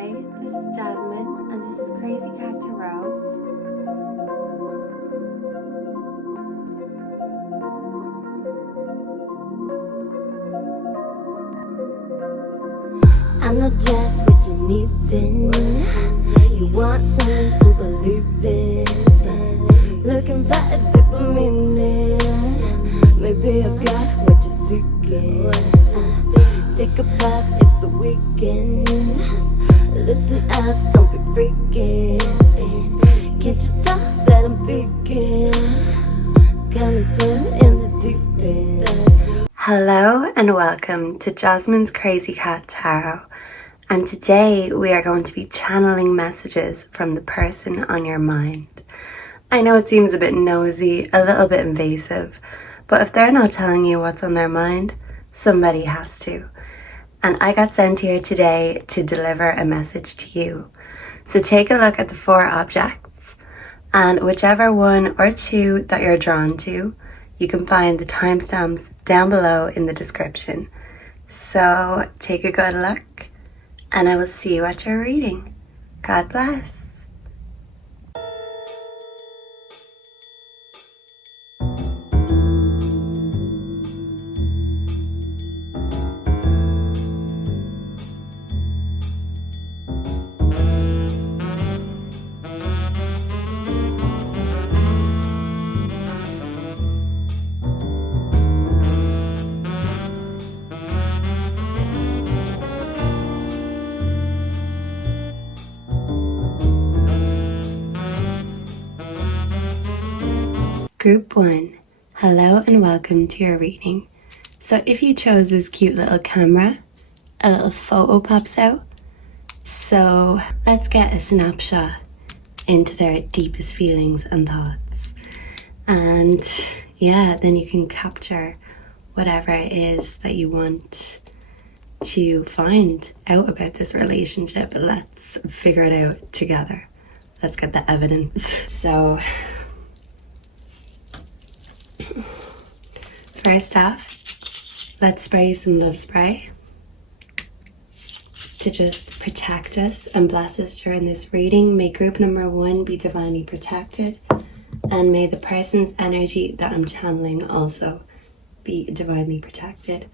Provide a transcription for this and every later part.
Hi, this is Jasmine, and this is Crazy Cat Tarot. I know just what you needin'. You want something to believe in. Looking for a deeper meaning. Maybe I've got what you're seeking. Take a bath, it's the weekend. Listen up, don't be freaking. Can't you tell that I'm peeking? Come and swim in the deep end. Hello and welcome to Jasmine's Crazy Cat Tarot. And today we are going to be channeling messages from the person on your mind. I know it seems a bit nosy, a little bit invasive, but if they're not telling you what's on their mind, somebody has to. And I got sent here today to deliver a message to you. So take a look at the 4 objects, and whichever one or two that you're drawn to, you can find the timestamps down below in the description. So take a good look, and I will see you at your reading. God bless. Group 1, hello and welcome to your reading. So if you chose this cute little camera, a little photo pops out. So let's get a snapshot into their deepest feelings and thoughts. And yeah, then you can capture whatever it is that you want to find out about this relationship. Let's figure it out together. Let's get the evidence. So first off, let's spray some love spray to just protect us and bless us during this reading. May group number 1 be divinely protected, and may the person's energy that I'm channeling also be divinely protected.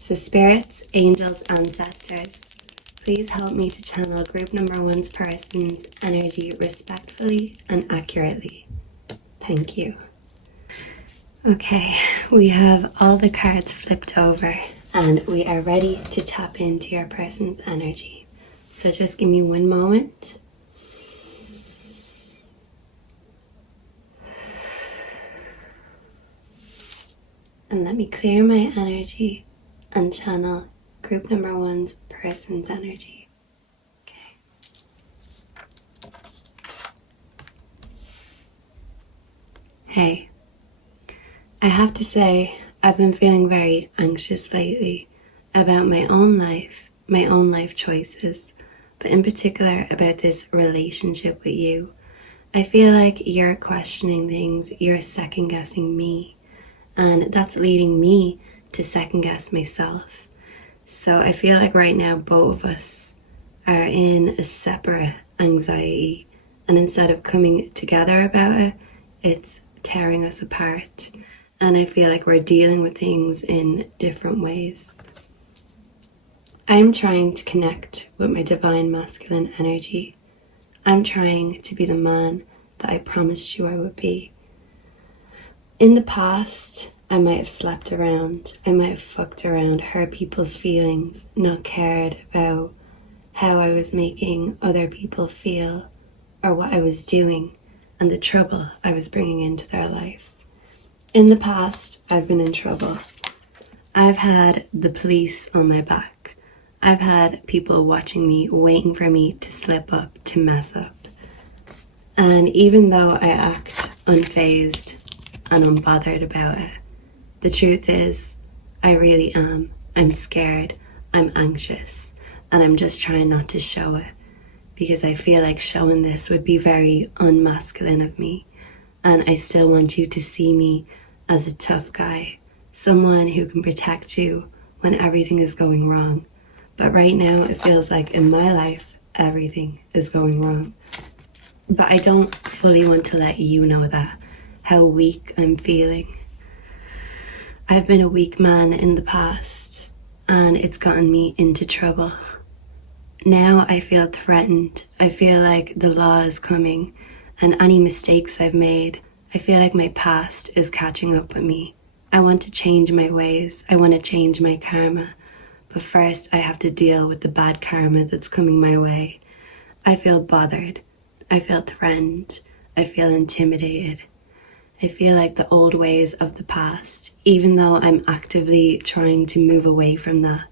So spirits, angels, ancestors, please help me to channel group number 1's person's energy respectfully and accurately. Thank you. Okay, we have all the cards flipped over and we are ready to tap into your person's energy. So just give me one moment. And let me clear my energy and channel group number 1's person's energy. Okay. Hey. I have to say, I've been feeling very anxious lately about my own life choices, but in particular about this relationship with you. I feel like you're questioning things, you're second guessing me, and that's leading me to second guess myself. So I feel like right now both of us are in a separate anxiety, and instead of coming together about it, it's tearing us apart. And I feel like we're dealing with things in different ways. I'm trying to connect with my divine masculine energy. I'm trying to be the man that I promised you I would be. In the past, I might have slept around. I might have fucked around, hurt people's feelings, not cared about how I was making other people feel or what I was doing and the trouble I was bringing into their life. In the past, I've been in trouble. I've had the police on my back. I've had people watching me, waiting for me to slip up, to mess up. And even though I act unfazed and unbothered about it, the truth is, I really am. I'm scared, I'm anxious, and I'm just trying not to show it because I feel like showing this would be very unmasculine of me. And I still want you to see me as a tough guy, someone who can protect you when everything is going wrong. But right now it feels like in my life everything is going wrong. But I don't fully want to let you know that, how weak I'm feeling. I've been a weak man in the past, and it's gotten me into trouble. Now I feel threatened. I feel like the law is coming, and any mistakes I've made, I feel like my past is catching up with me. I want to change my ways. I want to change my karma. But first I have to deal with the bad karma that's coming my way. I feel bothered. I feel threatened. I feel intimidated. I feel like the old ways of the past, even though I'm actively trying to move away from that,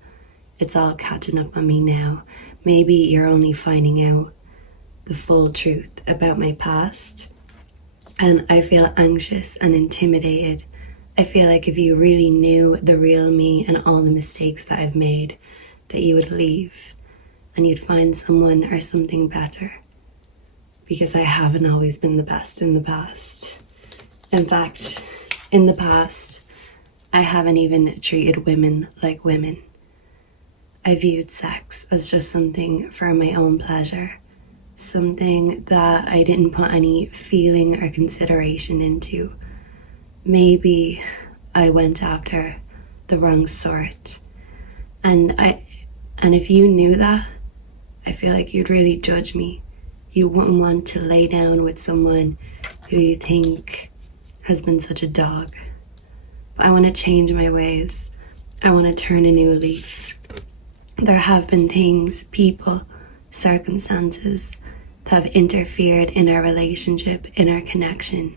it's all catching up on me now. Maybe you're only finding out the full truth about my past, and I feel anxious and intimidated. I feel like if you really knew the real me and all the mistakes that I've made, that you would leave and you'd find someone or something better, because I haven't always been the best in the past. In fact, in the past, I haven't even treated women like women. I viewed sex as just something for my own pleasure, something that I didn't put any feeling or consideration into. Maybe I went after the wrong sort. And if you knew that, I feel like you'd really judge me. You wouldn't want to lay down with someone who you think has been such a dog. But I want to change my ways. I want to turn a new leaf. There have been things, people, circumstances that have interfered in our relationship, in our connection,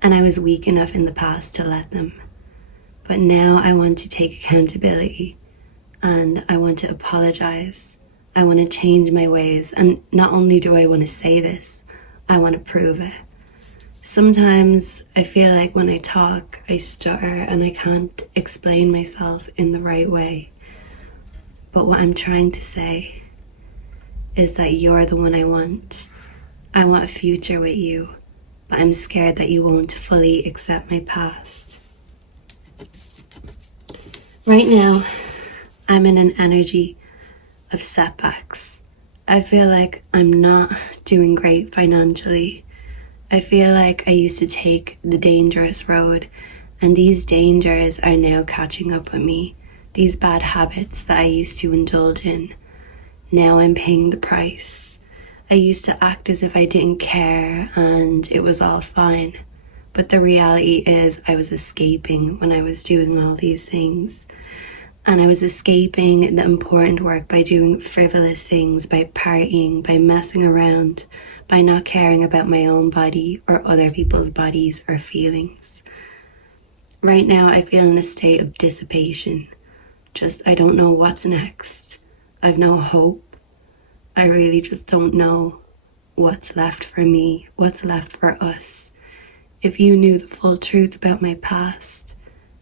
and I was weak enough in the past to let them. But now I want to take accountability, and I want to apologize. I want to change my ways, and not only do I want to say this, I want to prove it. Sometimes I feel like when I talk, I stutter and I can't explain myself in the right way. But what I'm trying to say is that you're the one I want. I want a future with you, but I'm scared that you won't fully accept my past. Right now, I'm in an energy of setbacks. I feel like I'm not doing great financially. I feel like I used to take the dangerous road, and these dangers are now catching up with me. These bad habits that I used to indulge in, now I'm paying the price. I used to act as if I didn't care and it was all fine. But the reality is I was escaping when I was doing all these things. And I was escaping the important work by doing frivolous things, by partying, by messing around, by not caring about my own body or other people's bodies or feelings. Right now I feel in a state of dissipation. Just I don't know what's next. I've no hope. I really just don't know what's left for me, what's left for us. If you knew the full truth about my past,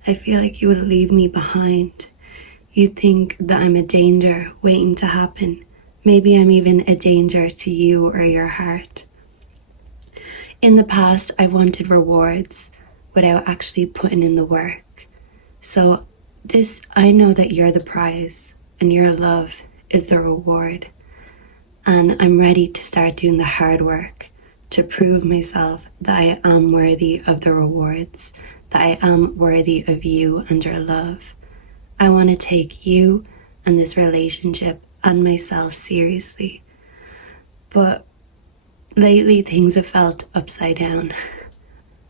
I feel like you would leave me behind. You'd think that I'm a danger waiting to happen. Maybe I'm even a danger to you or your heart. In the past, I wanted rewards without actually putting in the work. So I know that you're the prize and your love is the reward. And I'm ready to start doing the hard work to prove myself that I am worthy of the rewards, that I am worthy of you and your love. I want to take you and this relationship and myself seriously. But lately things have felt upside down.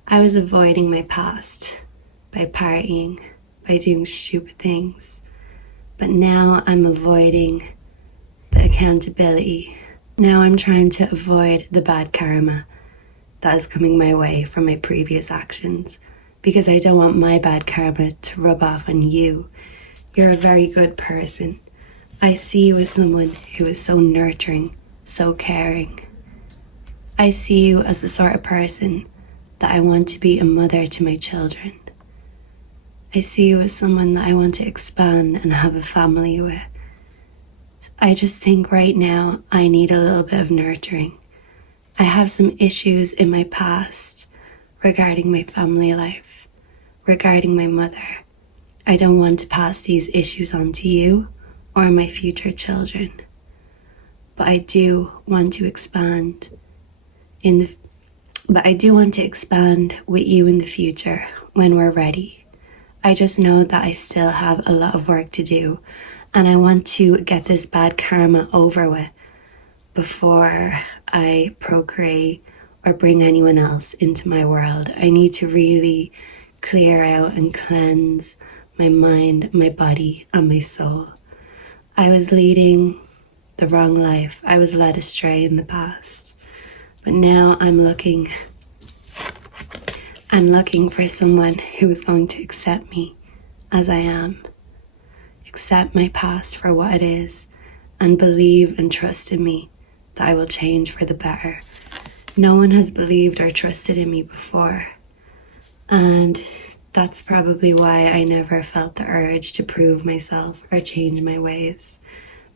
I was avoiding my past by partying, by doing stupid things. But now I'm avoiding the accountability. Now I'm trying to avoid the bad karma that is coming my way from my previous actions, because I don't want my bad karma to rub off on you. You're a very good person. I see you as someone who is so nurturing, so caring. I see you as the sort of person that I want to be a mother to my children. I see you as someone that I want to expand and have a family with. I just think right now I need a little bit of nurturing. I have some issues in my past regarding my family life, regarding my mother. I don't want to pass these issues on to you or my future children. but I do want to expand with you in the future when we're ready. I just know that I still have a lot of work to do, and I want to get this bad karma over with before I procreate or bring anyone else into my world. I need to really clear out and cleanse my mind, my body, and my soul. I was leading the wrong life. I was led astray in the past. But now I'm looking for someone who is going to accept me as I am, accept my past for what it is, and believe and trust in me that I will change for the better. No one has believed or trusted in me before, and that's probably why I never felt the urge to prove myself or change my ways.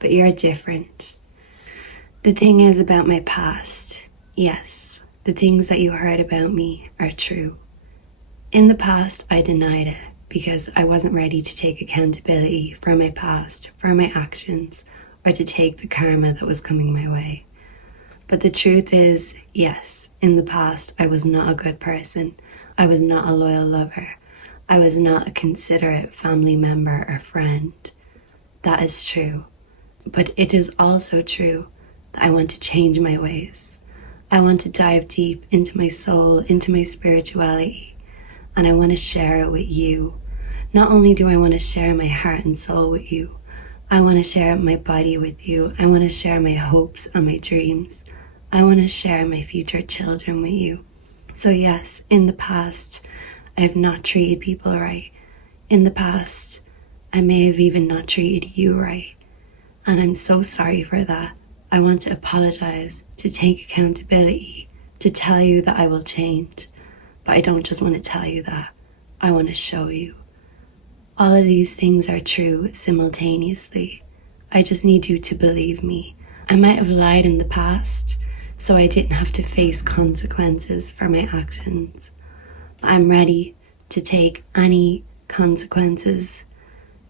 But you're different. The thing is about my past, yes, the things that you heard about me are true. In the past, I denied it because I wasn't ready to take accountability for my past, for my actions, or to take the karma that was coming my way. But the truth is, yes, in the past, I was not a good person. I was not a loyal lover. I was not a considerate family member or friend. That is true. But it is also true that I want to change my ways. I want to dive deep into my soul, into my spirituality, and I want to share it with you. Not only do I want to share my heart and soul with you, I want to share my body with you. I want to share my hopes and my dreams. I want to share my future children with you. So yes, in the past, I have not treated people right. In the past, I may have even not treated you right. And I'm so sorry for that. I want to apologize, to take accountability, to tell you that I will change. But I don't just want to tell you that. I want to show you. All of these things are true simultaneously. I just need you to believe me. I might have lied in the past, so I didn't have to face consequences for my actions. But I'm ready to take any consequences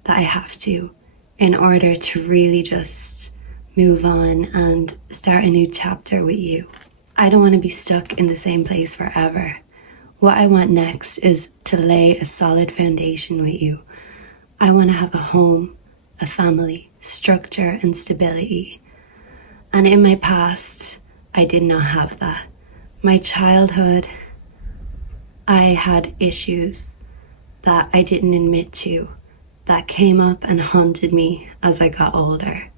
that I have to in order to really just move on and start a new chapter with you. I don't want to be stuck in the same place forever. What I want next is to lay a solid foundation with you. I want to have a home, a family, structure and stability. And in my past, I did not have that. My childhood, I had issues that I didn't admit to, that came up and haunted me as I got older.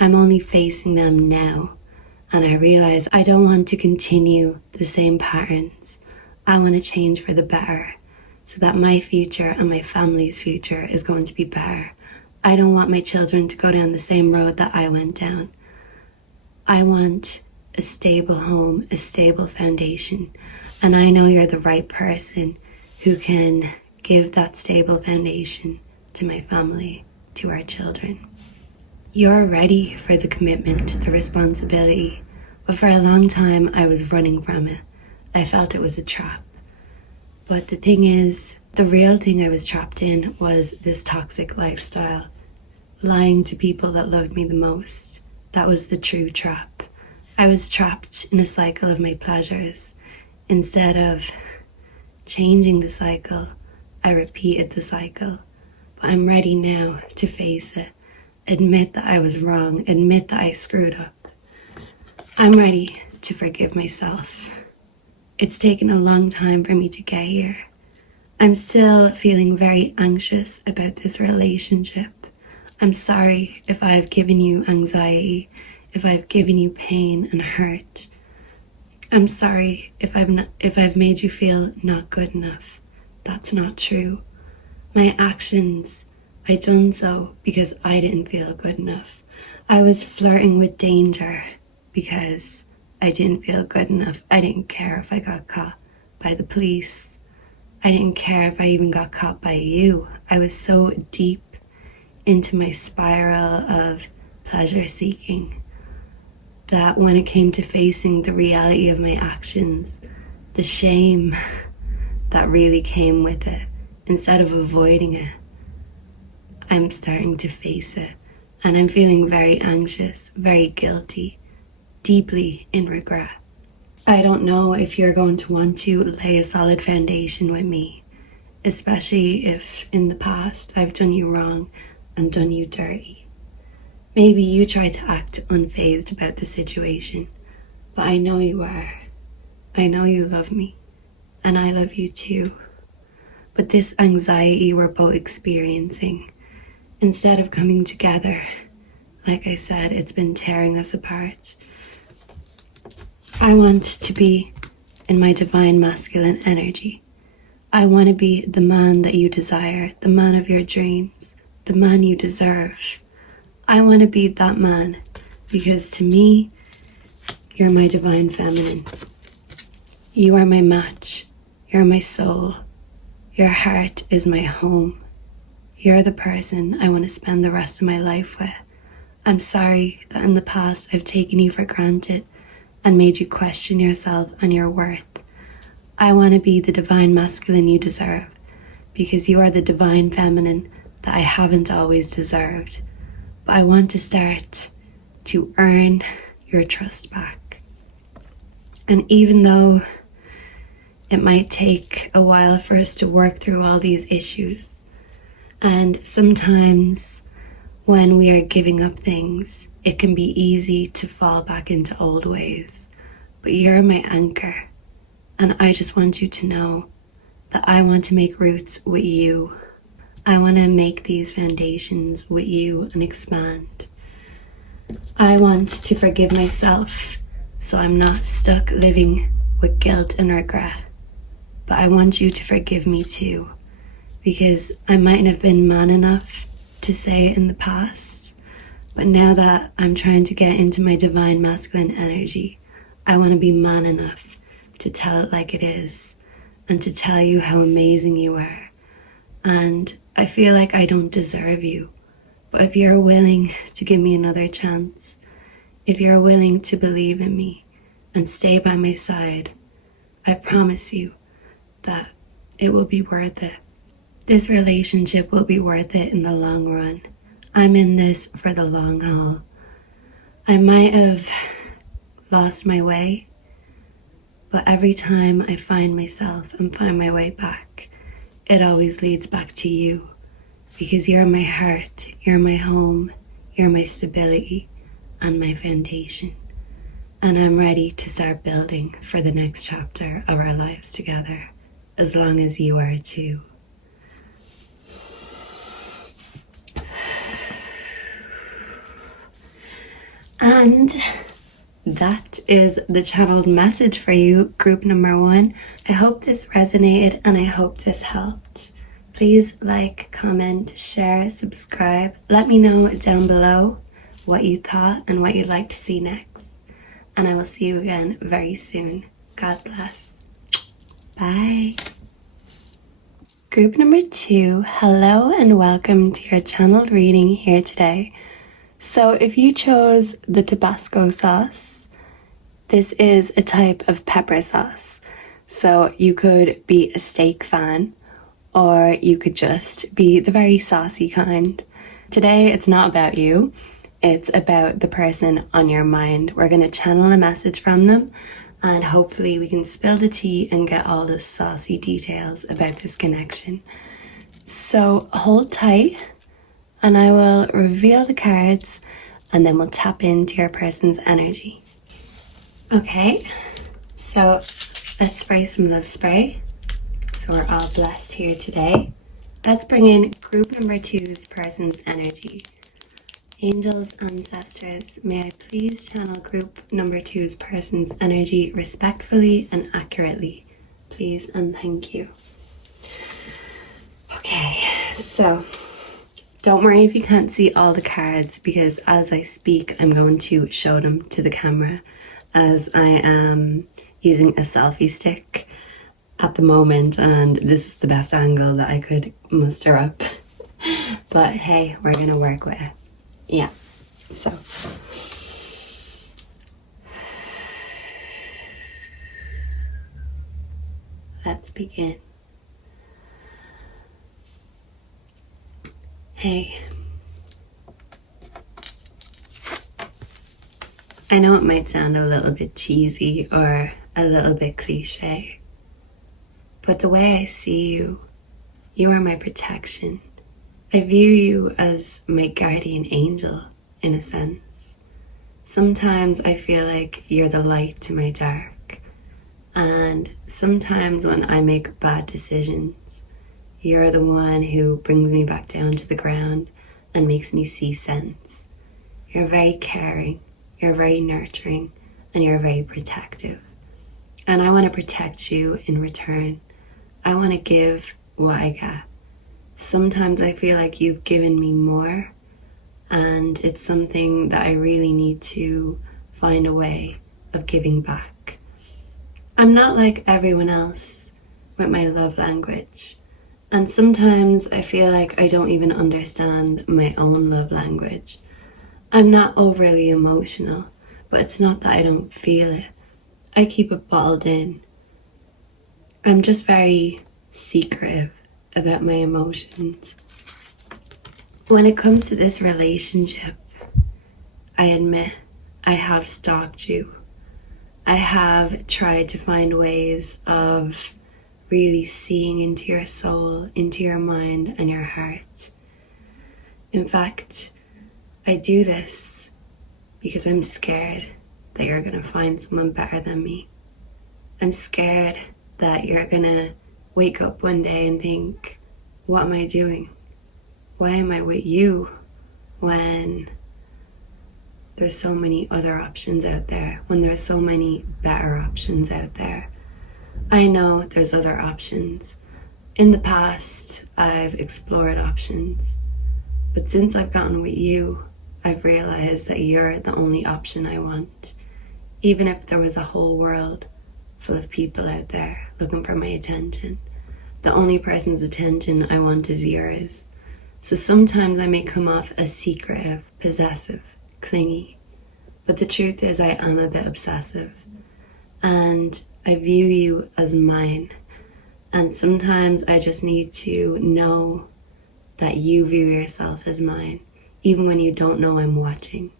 I'm only facing them now, and I realize I don't want to continue the same patterns. I want to change for the better, so that my future and my family's future is going to be better. I don't want my children to go down the same road that I went down. I want a stable home, a stable foundation, and I know you're the right person who can give that stable foundation to my family, to our children. You're ready for the commitment, the responsibility, but for a long time I was running from it. I felt it was a trap. But the thing is, the real thing I was trapped in was this toxic lifestyle, lying to people that loved me the most. That was the true trap. I was trapped in a cycle of my pleasures. Instead of changing the cycle, I repeated the cycle. But I'm ready now to face it, admit that I was wrong, admit that I screwed up. I'm ready to forgive myself. It's taken a long time for me to get here. I'm still feeling very anxious about this relationship. I'm sorry if I've given you anxiety, if I've given you pain and hurt. I'm sorry if I've made you feel not good enough. That's not true. My actions, I done so because I didn't feel good enough. I was flirting with danger because I didn't feel good enough. I didn't care if I got caught by the police. I didn't care if I even got caught by you. I was so deep into my spiral of pleasure seeking that when it came to facing the reality of my actions, the shame that really came with it, instead of avoiding it, I'm starting to face it, and I'm feeling very anxious, very guilty, deeply in regret. I don't know if you're going to want to lay a solid foundation with me, especially if in the past I've done you wrong and done you dirty. Maybe you try to act unfazed about the situation, but I know you are. I know you love me, and I love you too. But this anxiety we're both experiencing, instead of coming together, like I said, it's been tearing us apart. I want to be in my divine masculine energy. I want to be the man that you desire, the man of your dreams, the man you deserve. I want to be that man because to me, you're my divine feminine. You are my match. You're my soul. Your heart is my home. You're the person I want to spend the rest of my life with. I'm sorry that in the past I've taken you for granted and made you question yourself and your worth. I want to be the divine masculine you deserve because you are the divine feminine that I haven't always deserved. But I want to start to earn your trust back. And even though it might take a while for us to work through all these issues, and sometimes when we are giving up things, it can be easy to fall back into old ways. But you're my anchor, and I just want you to know that I want to make roots with you. I want to make these foundations with you and expand. I want to forgive myself so I'm not stuck living with guilt and regret. But I want you to forgive me too, because I mightn't have been man enough to say it in the past, but now that I'm trying to get into my divine masculine energy, I want to be man enough to tell it like it is and to tell you how amazing you are. And I feel like I don't deserve you, but if you're willing to give me another chance, if you're willing to believe in me and stay by my side, I promise you that it will be worth it. This relationship will be worth it in the long run. I'm in this for the long haul. I might have lost my way, but every time I find myself and find my way back, it always leads back to you, because you're my heart, you're my home, you're my stability and my foundation. And I'm ready to start building for the next chapter of our lives together, as long as you are too. And that is the channeled message for you, group number 1. I hope this resonated and I hope this helped. Please like, comment, share, subscribe. Let me know down below what you thought and what you'd like to see next. And I will see you again very soon. God bless. Bye. Group number 2, hello and welcome to your channeled reading here today. So if you chose the Tabasco sauce, this is a type of pepper sauce. So you could be a steak fan, or you could just be the very saucy kind. Today it's not about you, it's about the person on your mind. We're going to channel a message from them, and hopefully we can spill the tea and get all the saucy details about this connection. So hold tight and I will reveal the cards and then we'll tap into your person's energy. Okay, so let's spray some love spray so we're all blessed here today. Let's bring in group number 2's person's energy. Angels, ancestors, may I please channel group number 2's person's energy respectfully and accurately, please and thank you. Okay, so don't worry if you can't see all the cards, because as I speak I'm going to show them to the camera, as I am using a selfie stick at the moment and this is the best angle that I could muster up. But hey, we're gonna work with it. Yeah, so let's begin. Hey, I know it might sound a little bit cheesy or a little bit cliche, but the way I see you, you are my protection. I view you as my guardian angel, in a sense. Sometimes I feel like you're the light to my dark, and sometimes when I make bad decisions, you're the one who brings me back down to the ground and makes me see sense. You're very caring, you're very nurturing, and you're very protective. And I want to protect you in return. I want to give what I get. Sometimes I feel like you've given me more, and it's something that I really need to find a way of giving back. I'm not like everyone else with my love language, and sometimes I feel like I don't even understand my own love language. I'm not overly emotional, but it's not that I don't feel it. I keep it bottled in. I'm just very secretive about my emotions. When it comes to this relationship, I admit I have stalked you. I have tried to find ways of really seeing into your soul, into your mind and your heart. In fact, I do this because I'm scared that you're gonna find someone better than me. I'm scared that you're gonna wake up one day and think, what am I doing? Why am I with you when there's so many other options out there, when there's so many better options out there? I know there's other options. In the past, I've explored options, but since I've gotten with you, I've realized that you're the only option I want. Even if there was a whole world full of people out there looking for my attention, the only person's attention I want is yours. So sometimes I may come off as secretive, possessive, clingy, but the truth is I am a bit obsessive, and I view you as mine, and sometimes I just need to know that you view yourself as mine, even when you don't know I'm watching.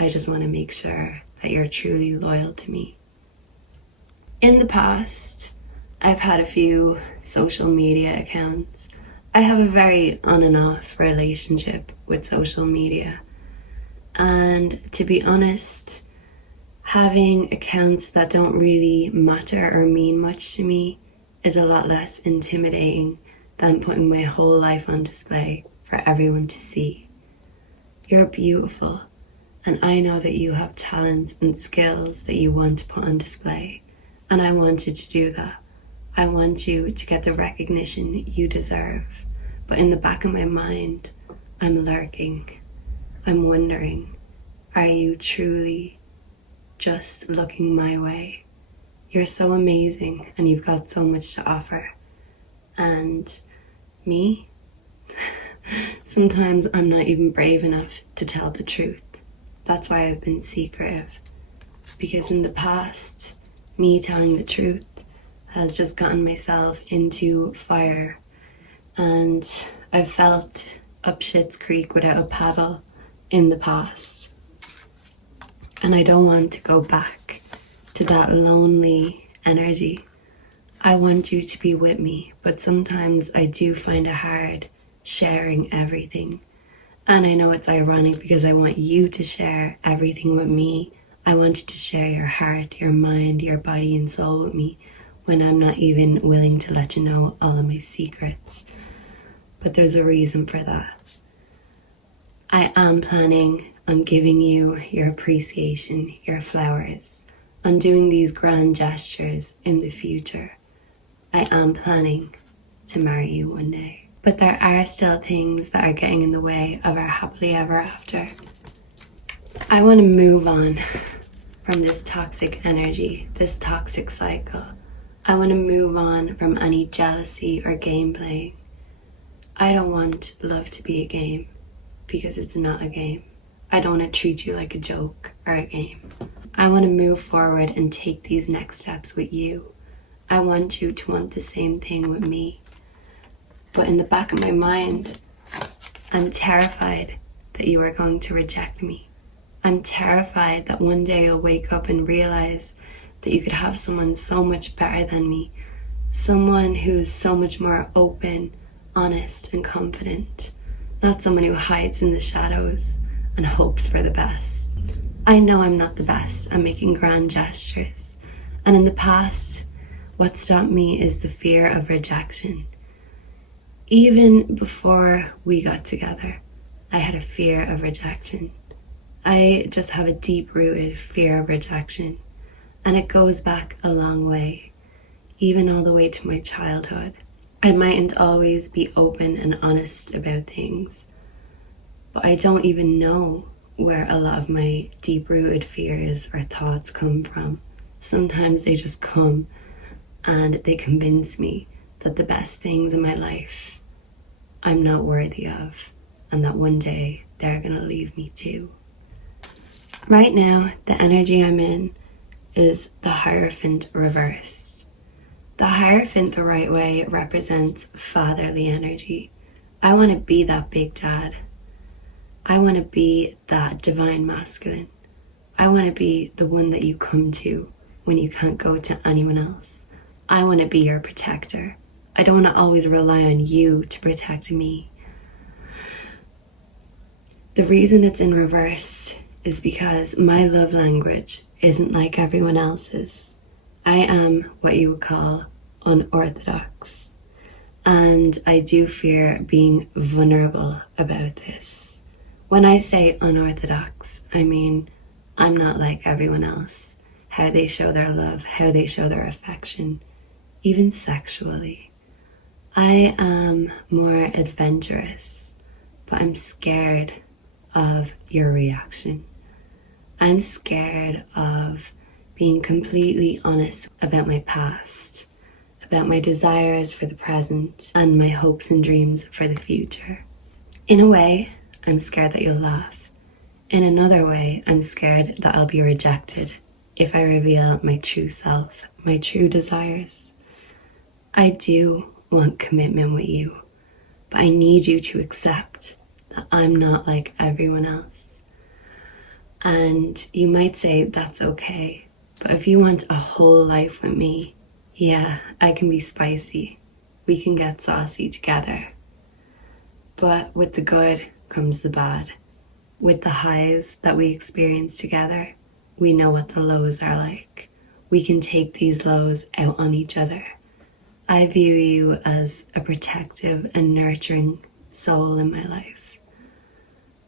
I just want to make sure that you're truly loyal to me. In the past, I've had a few social media accounts. I have a very on and off relationship with social media. And to be honest, having accounts that don't really matter or mean much to me is a lot less intimidating than putting my whole life on display for everyone to see. You're beautiful, and I know that you have talents and skills that you want to put on display, and I want you to do that. I want you to get the recognition you deserve. But in the back of my mind, I'm lurking. I'm wondering, are you truly just looking my way? You're so amazing and you've got so much to offer. And me? Sometimes I'm not even brave enough to tell the truth. That's why I've been secretive. Because in the past, me telling the truth has just gotten myself into fire, and I've felt up shit's creek without a paddle in the past, and I don't want to go back to that lonely energy. I want you to be with me, but sometimes I do find it hard sharing everything, and I know it's ironic because I want you to share everything with me. I want you to share your heart, your mind, your body and soul with me, when I'm not even willing to let you know all of my secrets. But there's a reason for that. I am planning on giving you your appreciation, your flowers, on doing these grand gestures in the future. I am planning to marry you one day. But there are still things that are getting in the way of our happily ever after. I want to move on from this toxic energy, this toxic cycle. I want to move on from any jealousy or game playing. I don't want love to be a game, because it's not a game. I don't want to treat you like a joke or a game. I want to move forward and take these next steps with you. I want you to want the same thing with me. But in the back of my mind, I'm terrified that you are going to reject me. I'm terrified that one day you'll wake up and realize that you could have someone so much better than me, someone who's so much more open, honest, and confident, not someone who hides in the shadows and hopes for the best. I know I'm not the best at making grand gestures, and in the past, what stopped me is the fear of rejection. Even before we got together, I had a fear of rejection. I just have a deep-rooted fear of rejection, and it goes back a long way, even all the way to my childhood. I mightn't always be open and honest about things, but I don't even know where a lot of my deep-rooted fears or thoughts come from. Sometimes they just come and they convince me that the best things in my life I'm not worthy of, and that one day they're gonna leave me too. Right now, the energy I'm in is the Hierophant reversed. The Hierophant the right way represents fatherly energy. I want to be that big dad. I want to be that divine masculine. I want to be the one that you come to when you can't go to anyone else. I want to be your protector. I don't want to always rely on you to protect me. The reason it's in reverse is because my love language isn't like everyone else's. I am what you would call unorthodox, and I do fear being vulnerable about this. When I say unorthodox, I mean I'm not like everyone else. How they show their love, how they show their affection, even sexually. I am more adventurous, but I'm scared of your reaction. I'm scared of being completely honest about my past, about my desires for the present, and my hopes and dreams for the future. In a way, I'm scared that you'll laugh. In another way, I'm scared that I'll be rejected if I reveal my true self, my true desires. I do want commitment with you, but I need you to accept that I'm not like everyone else. And you might say that's okay, but if you want a whole life with me, yeah, I can be spicy. We can get saucy together. But with the good comes the bad. With the highs that we experience together, we know what the lows are like. We can take these lows out on each other. I view you as a protective and nurturing soul in my life.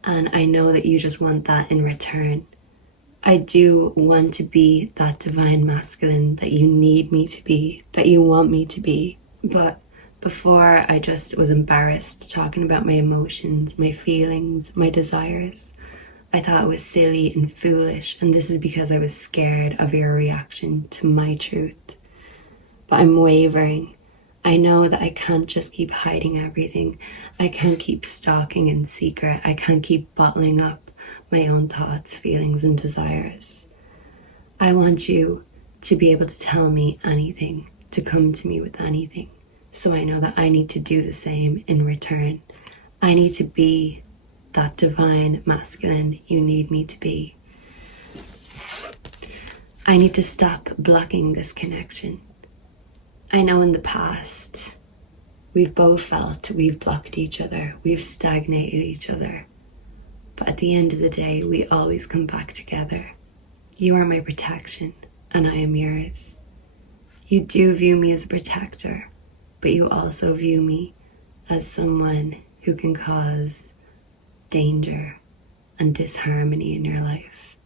And I know that you just want that in return. I do want to be that divine masculine that you need me to be, that you want me to be. But before, I just was embarrassed talking about my emotions, my feelings, my desires. I thought it was silly and foolish, and this is because I was scared of your reaction to my truth. But I'm wavering. I know that I can't just keep hiding everything. I can't keep stalking in secret. I can't keep bottling up my own thoughts, feelings, and desires. I want you to be able to tell me anything, to come to me with anything. So I know that I need to do the same in return. I need to be that divine masculine you need me to be. I need to stop blocking this connection. I know in the past, we've both felt we've blocked each other, we've stagnated each other. But at the end of the day, we always come back together. You are my protection, and I am yours. You do view me as a protector, but you also view me as someone who can cause danger and disharmony in your life.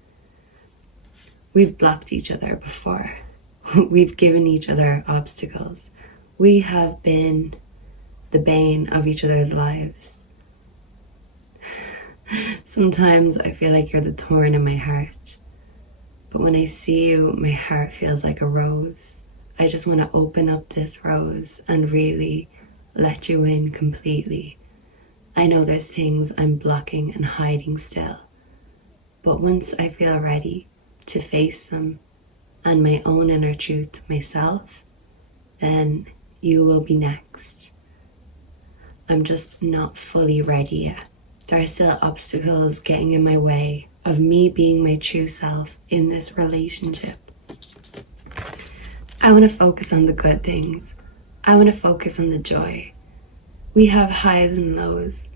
We've blocked each other before. We've given each other obstacles. We have been the bane of each other's lives. Sometimes I feel like you're the thorn in my heart. But when I see you, my heart feels like a rose. I just want to open up this rose and really let you in completely. I know there's things I'm blocking and hiding still. But once I feel ready to face them and my own inner truth myself, then you will be next. I'm just not fully ready yet. There are still obstacles getting in my way of me being my true self in this relationship. I want to focus on the good things. I want to focus on the joy. We have highs and lows,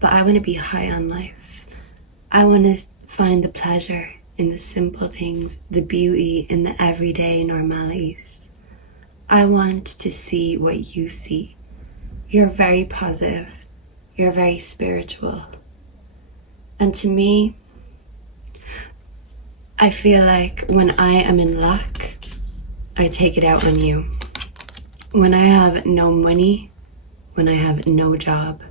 but I want to be high on life. I want to find the pleasure in the simple things, the beauty in the everyday normalities. I want to see what you see. You're very positive. You're very spiritual. And to me, I feel like when I am in lack, I take it out on you. When I have no money, when I have no job,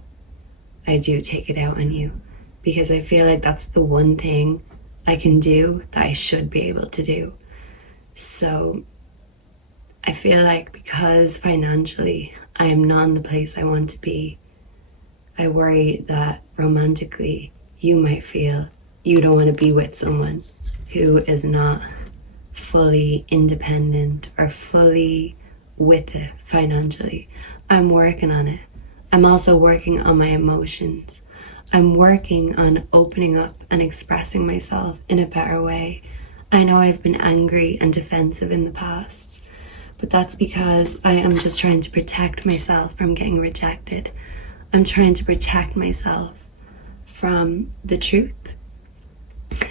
I do take it out on you, because I feel like that's the one thing I can do that I should be able to do. So I feel like because financially I am not in the place I want to be, I worry that romantically you might feel you don't want to be with someone who is not fully independent or fully with it financially. I'm working on it. I'm also working on my emotions. I'm working on opening up and expressing myself in a better way. I know I've been angry and defensive in the past, but that's because I am just trying to protect myself from getting rejected. I'm trying to protect myself from the truth.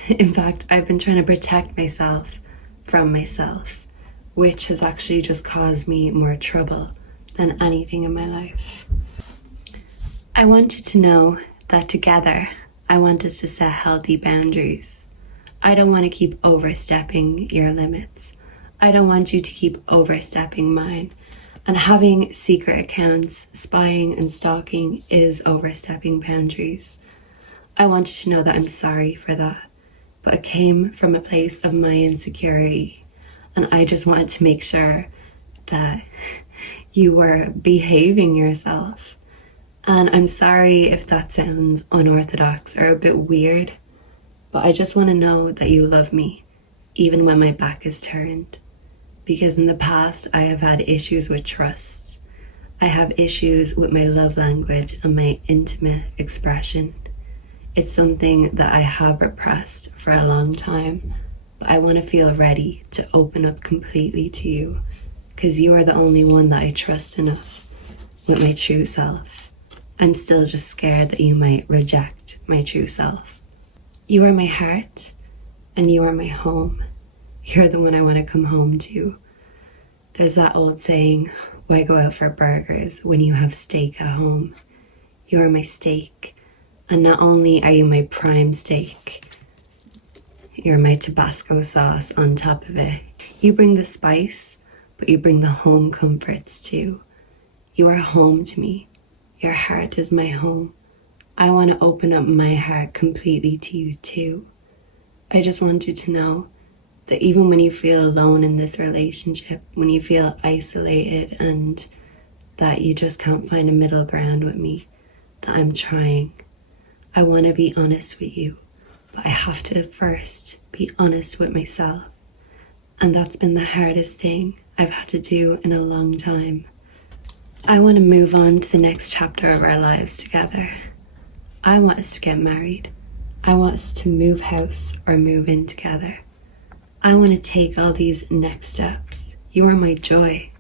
In fact, I've been trying to protect myself from myself, which has actually just caused me more trouble than anything in my life. I want you to know that together, I want us to set healthy boundaries. I don't want to keep overstepping your limits. I don't want you to keep overstepping mine. And having secret accounts, spying and stalking is overstepping boundaries. I want you to know that I'm sorry for that, but it came from a place of my insecurity. And I just wanted to make sure that you were behaving yourself. And I'm sorry if that sounds unorthodox or a bit weird, but I just want to know that you love me, even when my back is turned. Because in the past, I have had issues with trust. I have issues with my love language and my intimate expression. It's something that I have repressed for a long time, but I want to feel ready to open up completely to you, because you are the only one that I trust enough with my true self. I'm still just scared that you might reject my true self. You are my heart, and you are my home. You're the one I want to come home to. There's that old saying, why go out for burgers when you have steak at home? You are my steak, and not only are you my prime steak, you're my Tabasco sauce on top of it. You bring the spice, but you bring the home comforts too. You are home to me. Your heart is my home. I want to open up my heart completely to you too. I just want you to know that even when you feel alone in this relationship, when you feel isolated and that you just can't find a middle ground with me, that I'm trying. I want to be honest with you, but I have to first be honest with myself. And that's been the hardest thing I've had to do in a long time. I want to move on to the next chapter of our lives together. I want us to get married. I want us to move house or move in together. I want to take all these next steps. You are my joy.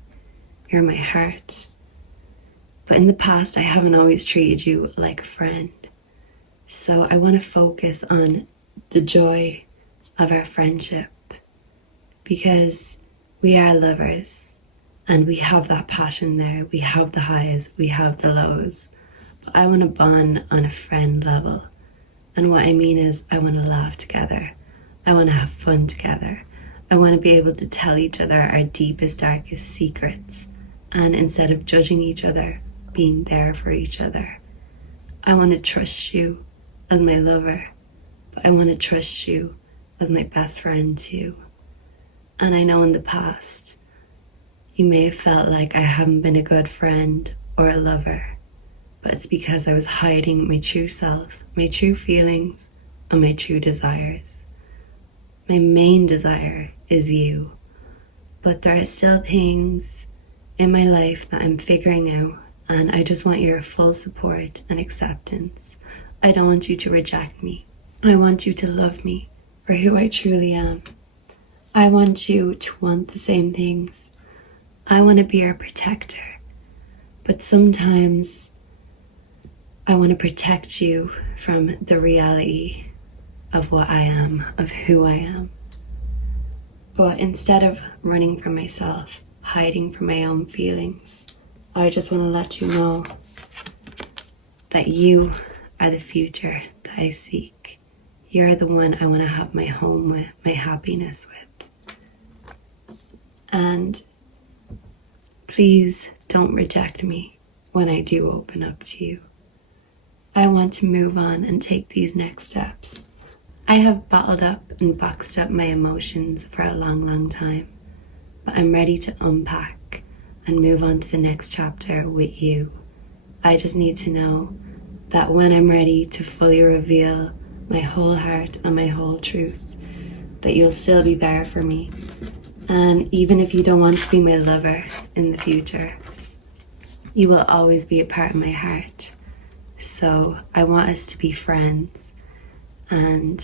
You're my heart. But in the past, I haven't always treated you like a friend. So I want to focus on the joy of our friendship, because we are lovers. And we have that passion there. We have the highs, we have the lows. But I want to bond on a friend level. And what I mean is, I want to laugh together. I want to have fun together. I want to be able to tell each other our deepest, darkest secrets. And instead of judging each other, being there for each other. I want to trust you as my lover, but I want to trust you as my best friend too. And I know in the past, you may have felt like I haven't been a good friend or a lover, but it's because I was hiding my true self, my true feelings, and my true desires. My main desire is you, but there are still things in my life that I'm figuring out, and I just want your full support and acceptance. I don't want you to reject me. I want you to love me for who I truly am. I want you to want the same things. I want to be your protector. But sometimes I want to protect you from the reality of what I am, of who I am. But instead of running from myself, hiding from my own feelings, I just want to let you know that you are the future that I seek. You're the one I want to have my home with, my happiness with. And please don't reject me when I do open up to you. I want to move on and take these next steps. I have bottled up and boxed up my emotions for a long, long time, but I'm ready to unpack and move on to the next chapter with you. I just need to know that when I'm ready to fully reveal my whole heart and my whole truth, that you'll still be there for me. And even if you don't want to be my lover in the future, you will always be a part of my heart. So I want us to be friends. And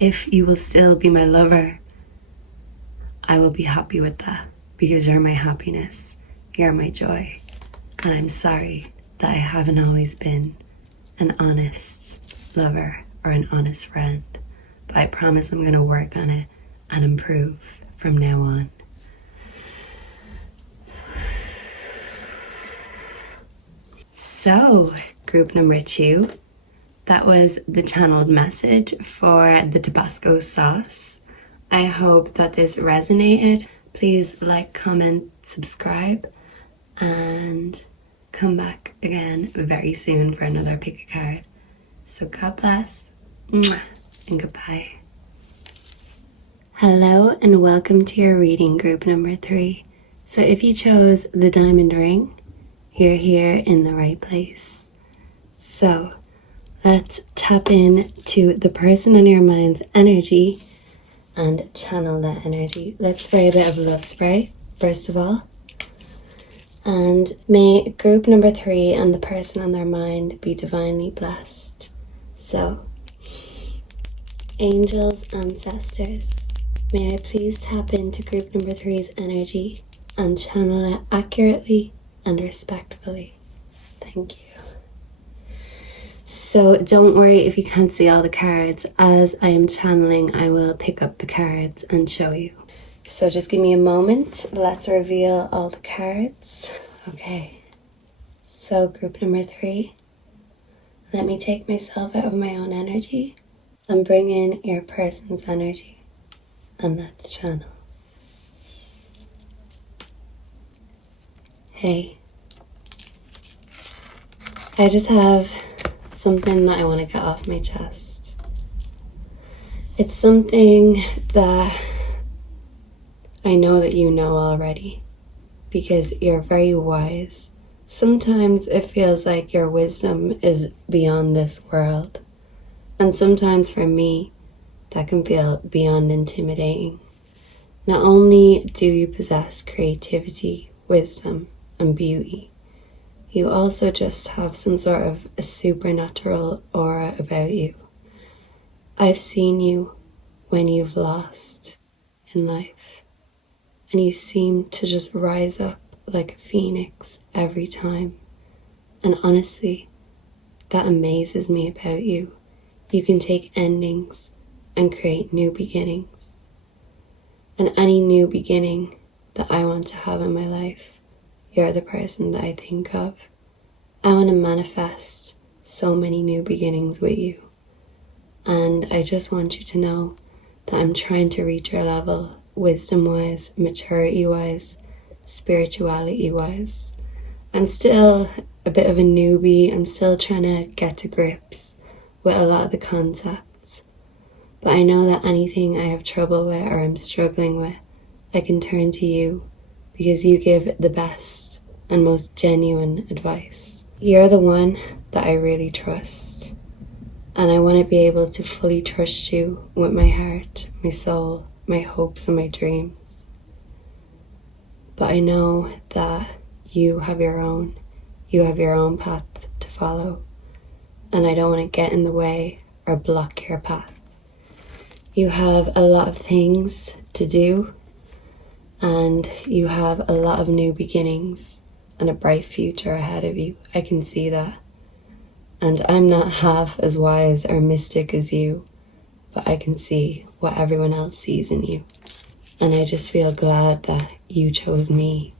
if you will still be my lover, I will be happy with that, because you're my happiness, you're my joy. And I'm sorry that I haven't always been an honest lover or an honest friend. But I promise I'm going to work on it and improve from now on. So, group number 2. That was the channeled message for the Tabasco sauce. I hope that this resonated. Please like, comment, subscribe, and come back again very soon for another pick a card. So God bless, and goodbye. Hello and welcome to your reading group number 3. So if you chose the diamond ring, you're here in the right place. So let's tap in to the person on your mind's energy and channel that energy. Let's spray a bit of love spray, first of all. And may group number 3 and the person on their mind be divinely blessed. So, angels, ancestors, may I please tap into group number 3's energy and channel it accurately and respectfully. Thank you. So don't worry if you can't see all the cards. As I am channeling, I will pick up the cards and show you. So just give me a moment. Let's reveal all the cards. Okay. So group number 3. Let me take myself out of my own energy and bring in your person's energy. And let's channel. Hey. I just have something that I want to get off my chest. It's something that I know that you know already, because you're very wise. Sometimes it feels like your wisdom is beyond this world, and sometimes for me that can feel beyond intimidating. Not only do you possess creativity, wisdom, and beauty, you also just have some sort of a supernatural aura about you. I've seen you when you've lost in life, and you seem to just rise up like a phoenix every time. And honestly, that amazes me about you. You can take endings and create new beginnings. And any new beginning that I want to have in my life, you're the person that I think of. I want to manifest so many new beginnings with you. And I just want you to know that I'm trying to reach your level, wisdom-wise, maturity-wise, spirituality-wise. I'm still a bit of a newbie. I'm still trying to get to grips with a lot of the concepts. But I know that anything I have trouble with or I'm struggling with, I can turn to you, because you give the best and most genuine advice. You're the one that I really trust, and I want to be able to fully trust you with my heart, my soul, my hopes and my dreams. But I know that you have your own path to follow, and I don't want to get in the way or block your path. You have a lot of things to do, and you have a lot of new beginnings and a bright future ahead of you. I can see that. And I'm not half as wise or mystic as you, but I can see what everyone else sees in you. And I just feel glad that you chose me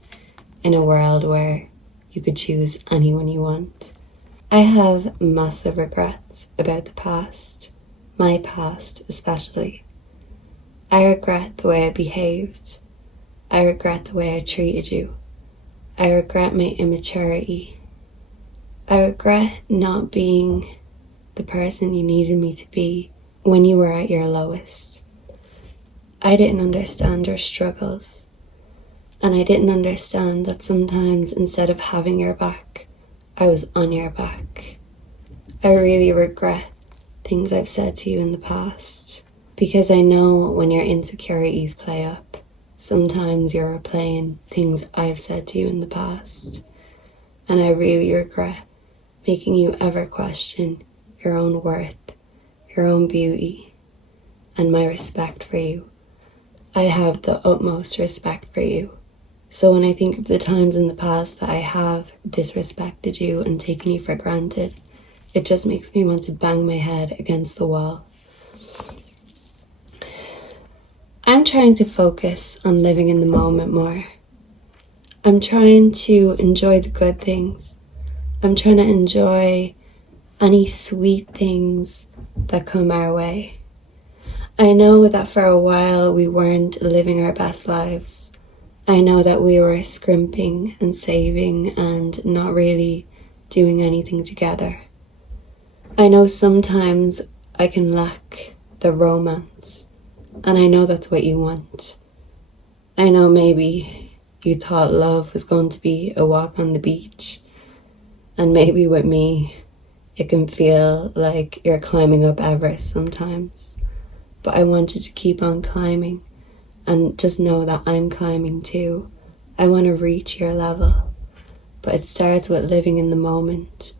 in a world where you could choose anyone you want. I have massive regrets about the past, my past especially. I regret the way I behaved. I regret the way I treated you. I regret my immaturity. I regret not being the person you needed me to be when you were at your lowest. I didn't understand your struggles, and I didn't understand that sometimes instead of having your back, I was on your back. I really regret things I've said to you in the past, because I know when your insecurities play up, sometimes you're replaying things I've said to you in the past, and I really regret making you ever question your own worth, your own beauty, and my respect for you. I have the utmost respect for you. So when I think of the times in the past that I have disrespected you and taken you for granted, it just makes me want to bang my head against the wall. I'm trying to focus on living in the moment more. I'm trying to enjoy the good things. I'm trying to enjoy any sweet things that come our way. I know that for a while we weren't living our best lives. I know that we were scrimping and saving and not really doing anything together. I know sometimes I can lack the romance, and I know that's what you want. I know maybe you thought love was going to be a walk on the beach, and maybe with me it can feel like you're climbing up Everest sometimes. But I want you to keep on climbing, and just know that I'm climbing too. I want to reach your level, but it starts with living in the moment.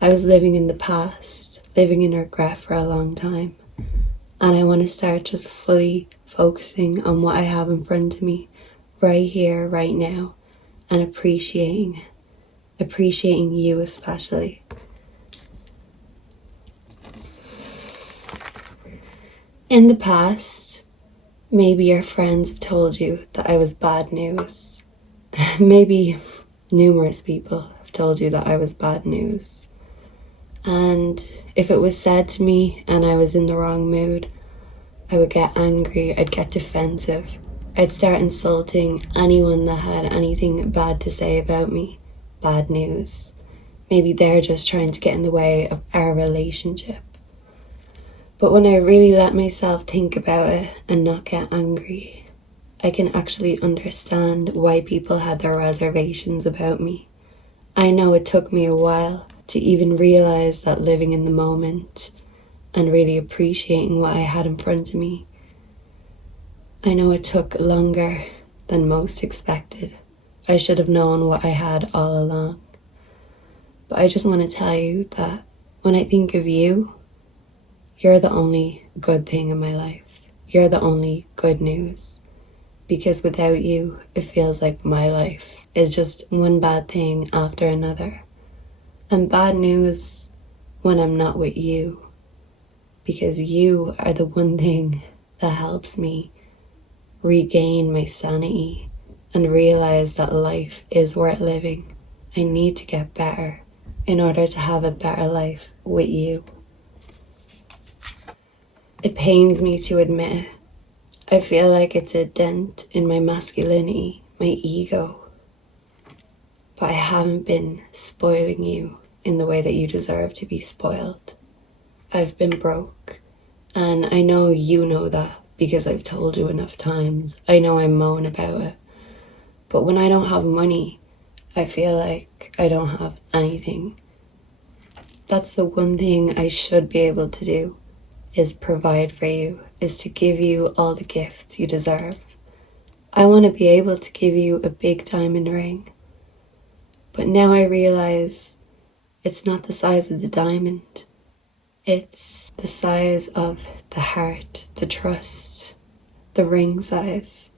I was living in the past, living in regret for a long time, and I want to start just fully focusing on what I have in front of me, right here, right now, and appreciating you especially. In the past, maybe your friends have told you that I was bad news. Maybe numerous people have told you that I was bad news. And if it was said to me and I was in the wrong mood, I would get angry, I'd get defensive. I'd start insulting anyone that had anything bad to say about me. Bad news. Maybe they're just trying to get in the way of our relationship. But when I really let myself think about it and not get angry, I can actually understand why people had their reservations about me. I know it took me a while to even realize that living in the moment and really appreciating what I had in front of me. I know it took longer than most expected. I should have known what I had all along. But I just want to tell you that when I think of you, you're the only good thing in my life. You're the only good news. Because without you, it feels like my life is just one bad thing after another. And bad news when I'm not with you. Because you are the one thing that helps me regain my sanity and realize that life is worth living. I need to get better in order to have a better life with you. It pains me to admit it. I feel like it's a dent in my masculinity, my ego. But I haven't been spoiling you in the way that you deserve to be spoiled. I've been broke, and I know you know that because I've told you enough times. I know I moan about it. But when I don't have money, I feel like I don't have anything. That's the one thing I should be able to do, is provide for you, is to give you all the gifts you deserve. I want to be able to give you a big diamond ring. But now I realize it's not the size of the diamond. It's the size of the heart, the trust, the ring size.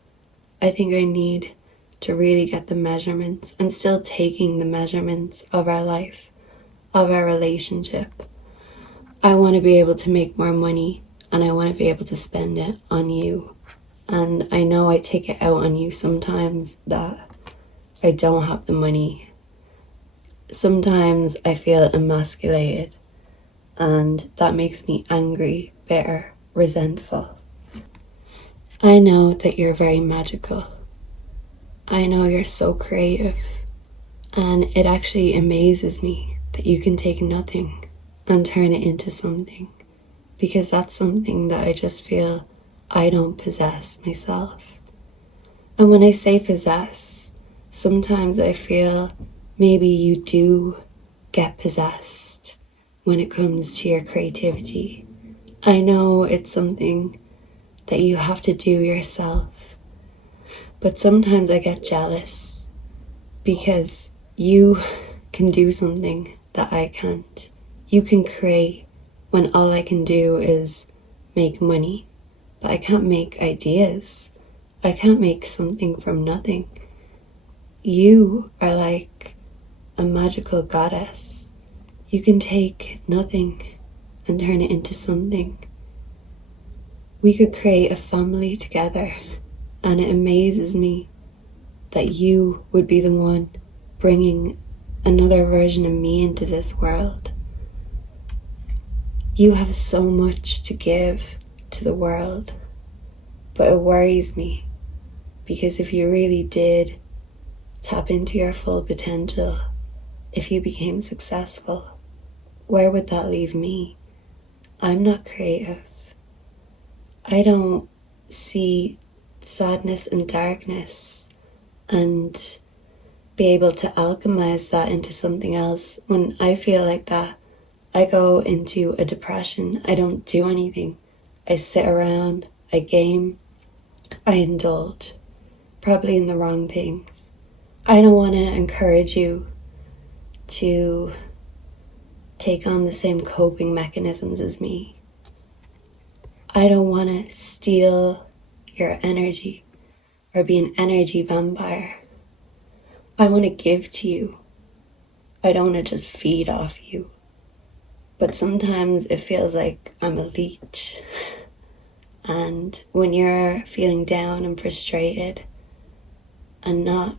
I think I need to really get the measurements. I'm still taking the measurements of our life, of our relationship. I want to be able to make more money, and I want to be able to spend it on you. And I know I take it out on you sometimes that I don't have the money. Sometimes I feel emasculated, and that makes me angry, bitter, resentful. I know that you're very magical. I know you're so creative, and it actually amazes me that you can take nothing and turn it into something, because that's something that I just feel I don't possess myself. And when I say possess, sometimes I feel maybe you do get possessed when it comes to your creativity. I know it's something that you have to do yourself, but sometimes I get jealous because you can do something that I can't. You can create when all I can do is make money, but I can't make ideas. I can't make something from nothing. You are like a magical goddess. You can take nothing and turn it into something. We could create a family together, and it amazes me that you would be the one bringing another version of me into this world. You have so much to give to the world, but it worries me because if you really did tap into your full potential, if you became successful, where would that leave me? I'm not creative. I don't see sadness and darkness and be able to alchemize that into something else. When I feel like that, I go into a depression. I don't do anything. I sit around, I game, I indulge, probably in the wrong things. I don't want to encourage you to take on the same coping mechanisms as me. I don't want to steal your energy or be an energy vampire. I want to give to you. I don't want to just feed off you. But sometimes it feels like I'm a leech. And when you're feeling down and frustrated and not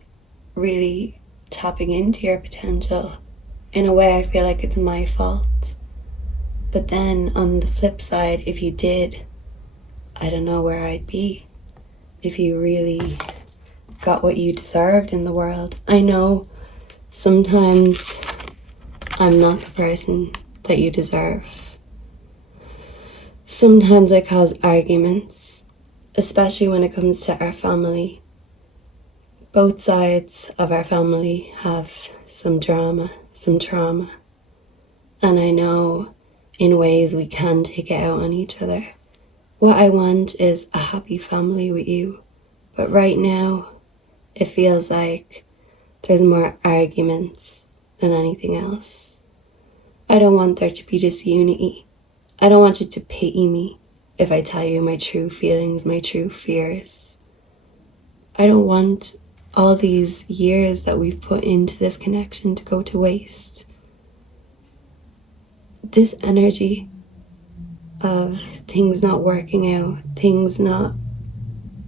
really tapping into your potential, in a way I feel like it's my fault. But then on the flip side, if you did, I don't know where I'd be. If you really got what you deserved in the world. I know sometimes I'm not the person that you deserve. Sometimes I cause arguments, especially when it comes to our family. Both sides of our family have some drama, some trauma. And I know in ways we can take it out on each other. What I want is a happy family with you. But right now, it feels like there's more arguments than anything else. I don't want there to be disunity. I don't want you to pity me if I tell you my true feelings, my true fears. I don't want all these years that we've put into this connection to go to waste. This energy of things not working out, things not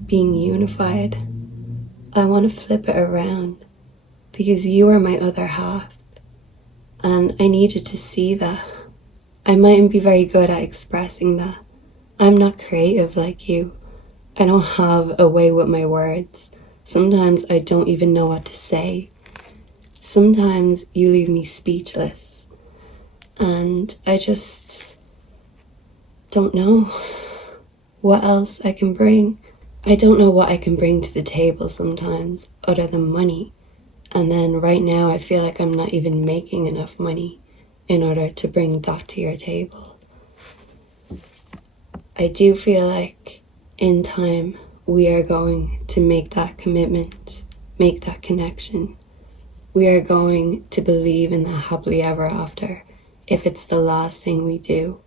being unified, I want to flip it around because you are my other half and I need you to see that. I mightn't be very good at expressing that. I'm not creative like you. I don't have a way with my words. Sometimes I don't even know what to say. Sometimes you leave me speechless. And I just don't know what else I can bring. I don't know what I can bring to the table sometimes other than money. And then right now I feel like I'm not even making enough money in order to bring that to your table. I do feel like in time we are going to make that commitment, make that connection. We are going to believe in that happily ever after if it's the last thing we do.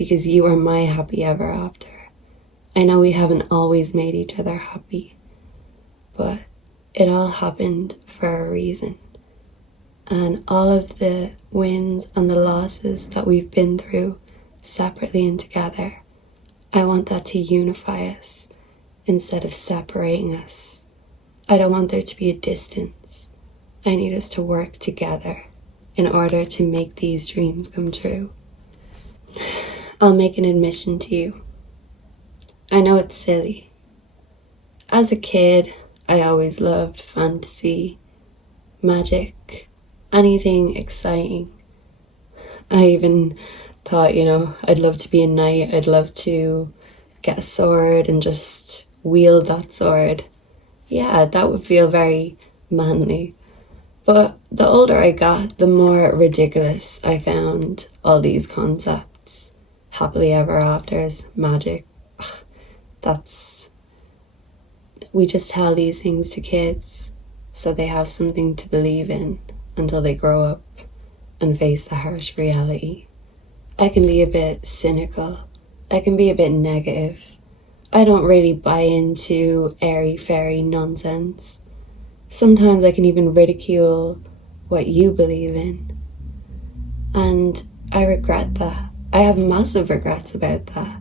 because you are my happy ever after. I know we haven't always made each other happy, but it all happened for a reason. And all of the wins and the losses that we've been through separately and together, I want that to unify us instead of separating us. I don't want there to be a distance. I need us to work together in order to make these dreams come true. I'll make an admission to you. I know it's silly. As a kid, I always loved fantasy, magic, anything exciting. I even thought, I'd love to be a knight. I'd love to get a sword and just wield that sword. Yeah, that would feel very manly. But the older I got, the more ridiculous I found all these concepts. Happily ever afters, magic. We just tell these things to kids so they have something to believe in until they grow up and face the harsh reality. I can be a bit cynical. I can be a bit negative. I don't really buy into airy-fairy nonsense. Sometimes I can even ridicule what you believe in. And I regret that. I have massive regrets about that.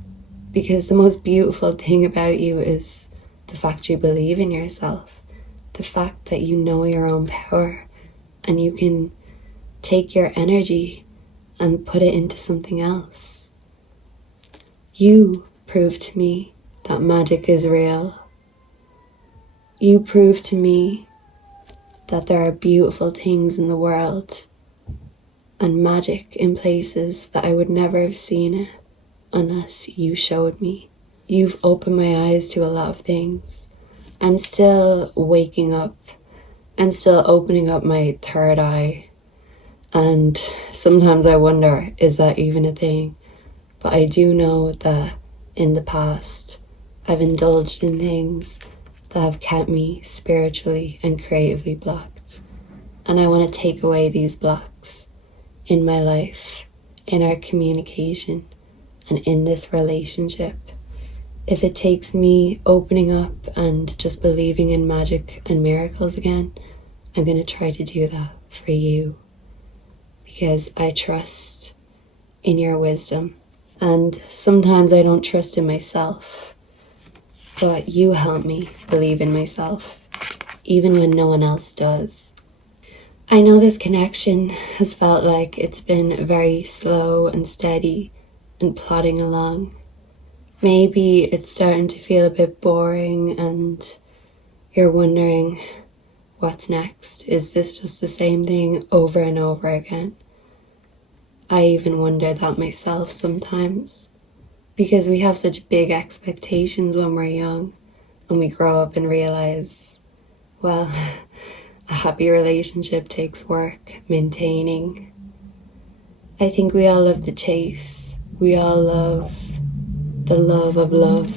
Because the most beautiful thing about you is the fact you believe in yourself. The fact that you know your own power and you can take your energy and put it into something else. You prove to me that magic is real. You prove to me that there are beautiful things in the world and magic in places that I would never have seen it unless you showed me. You've opened my eyes to a lot of things. I'm still waking up. I'm still opening up my third eye. And sometimes I wonder, is that even a thing? But I do know that in the past, I've indulged in things that have kept me spiritually and creatively blocked. And I want to take away these blocks in my life, in our communication, and in this relationship. If it takes me opening up and just believing in magic and miracles again, I'm going to try to do that for you. Because I trust in your wisdom. And sometimes I don't trust in myself. But you help me believe in myself, even when no one else does. I know this connection has felt like it's been very slow and steady and plodding along. Maybe it's starting to feel a bit boring and you're wondering, what's next? Is this just the same thing over and over again? I even wonder that myself sometimes, because we have such big expectations when we're young and we grow up and realize, well, a happy relationship takes work maintaining. I think we all love the chase. We all love the love of love.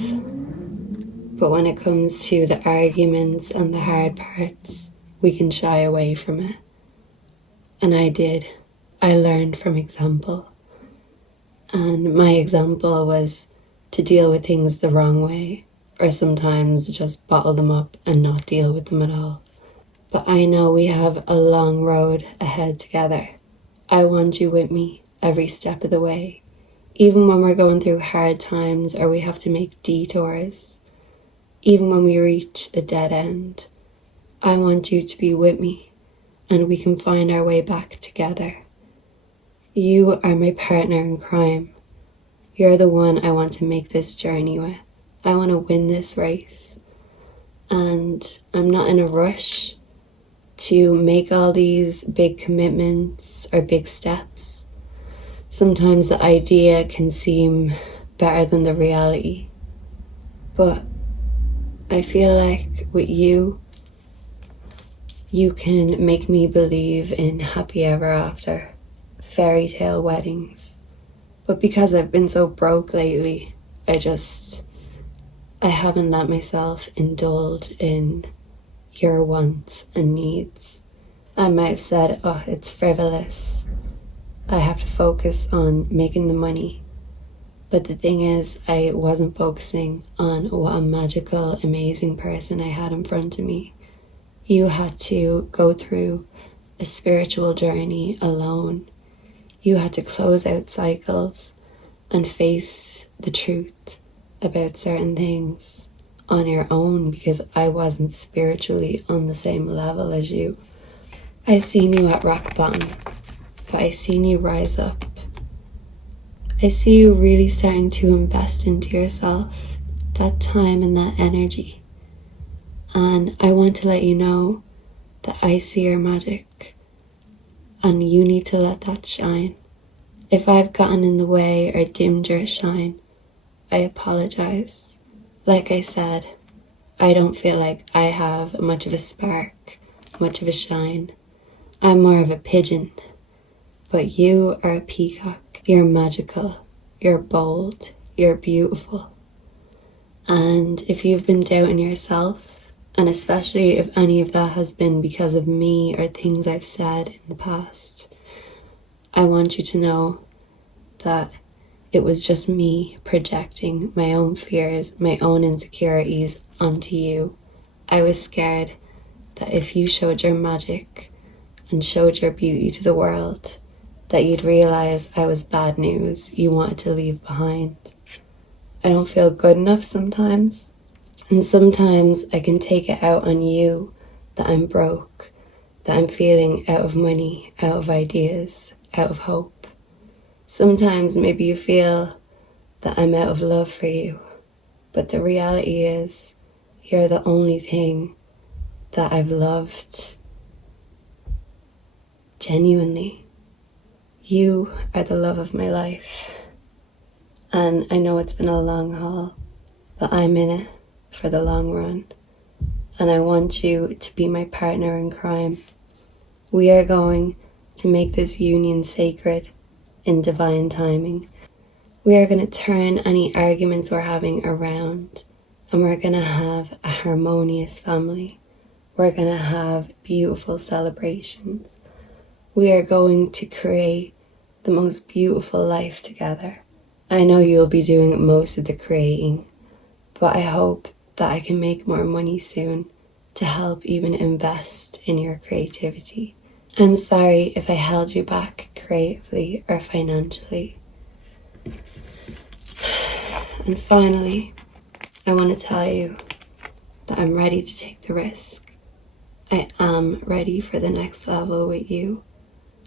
But when it comes to the arguments and the hard parts, we can shy away from it. And I did. I learned from example. And my example was to deal with things the wrong way, or sometimes just bottle them up and not deal with them at all. But I know we have a long road ahead together. I want you with me every step of the way. Even when we're going through hard times or we have to make detours, even when we reach a dead end, I want you to be with me and we can find our way back together. You are my partner in crime. You're the one I want to make this journey with. I want to win this race. And I'm not in a rush to make all these big commitments or big steps. Sometimes the idea can seem better than the reality. But I feel like with you, you can make me believe in happy ever after, fairy tale weddings. But because I've been so broke lately, I haven't let myself indulge in your wants and needs. I might have said, it's frivolous. I have to focus on making the money. But the thing is, I wasn't focusing on what a magical, amazing person I had in front of me. You had to go through a spiritual journey alone. You had to close out cycles and face the truth about certain things on your own, because I wasn't spiritually on the same level as you. I seen you at rock bottom, but I seen you rise up. I see you really starting to invest into yourself, that time and that energy. And I want to let you know that I see your magic, and you need to let that shine. If I've gotten in the way or dimmed your shine, I apologize. Like I said, I don't feel like I have much of a spark, much of a shine. I'm more of a pigeon, but you are a peacock. You're magical, you're bold, you're beautiful. And if you've been doubting yourself, and especially if any of that has been because of me or things I've said in the past, I want you to know that it was just me projecting my own fears, my own insecurities onto you. I was scared that if you showed your magic and showed your beauty to the world, that you'd realize I was bad news you wanted to leave behind. I don't feel good enough sometimes, and sometimes I can take it out on you that I'm broke, that I'm feeling out of money, out of ideas, out of hope. Sometimes maybe you feel that I'm out of love for you, but the reality is you're the only thing that I've loved genuinely. You are the love of my life, and I know it's been a long haul, but I'm in it for the long run, and I want you to be my partner in crime. We are going to make this union sacred in divine timing. We are going to turn any arguments we're having around, and we're going to have a harmonious family. We're going to have beautiful celebrations. We are going to create the most beautiful life together. I know you'll be doing most of the creating, but I hope that I can make more money soon to help even invest in your creativity. I'm sorry if I held you back creatively or financially. And finally, I want to tell you that I'm ready to take the risk. I am ready for the next level with you.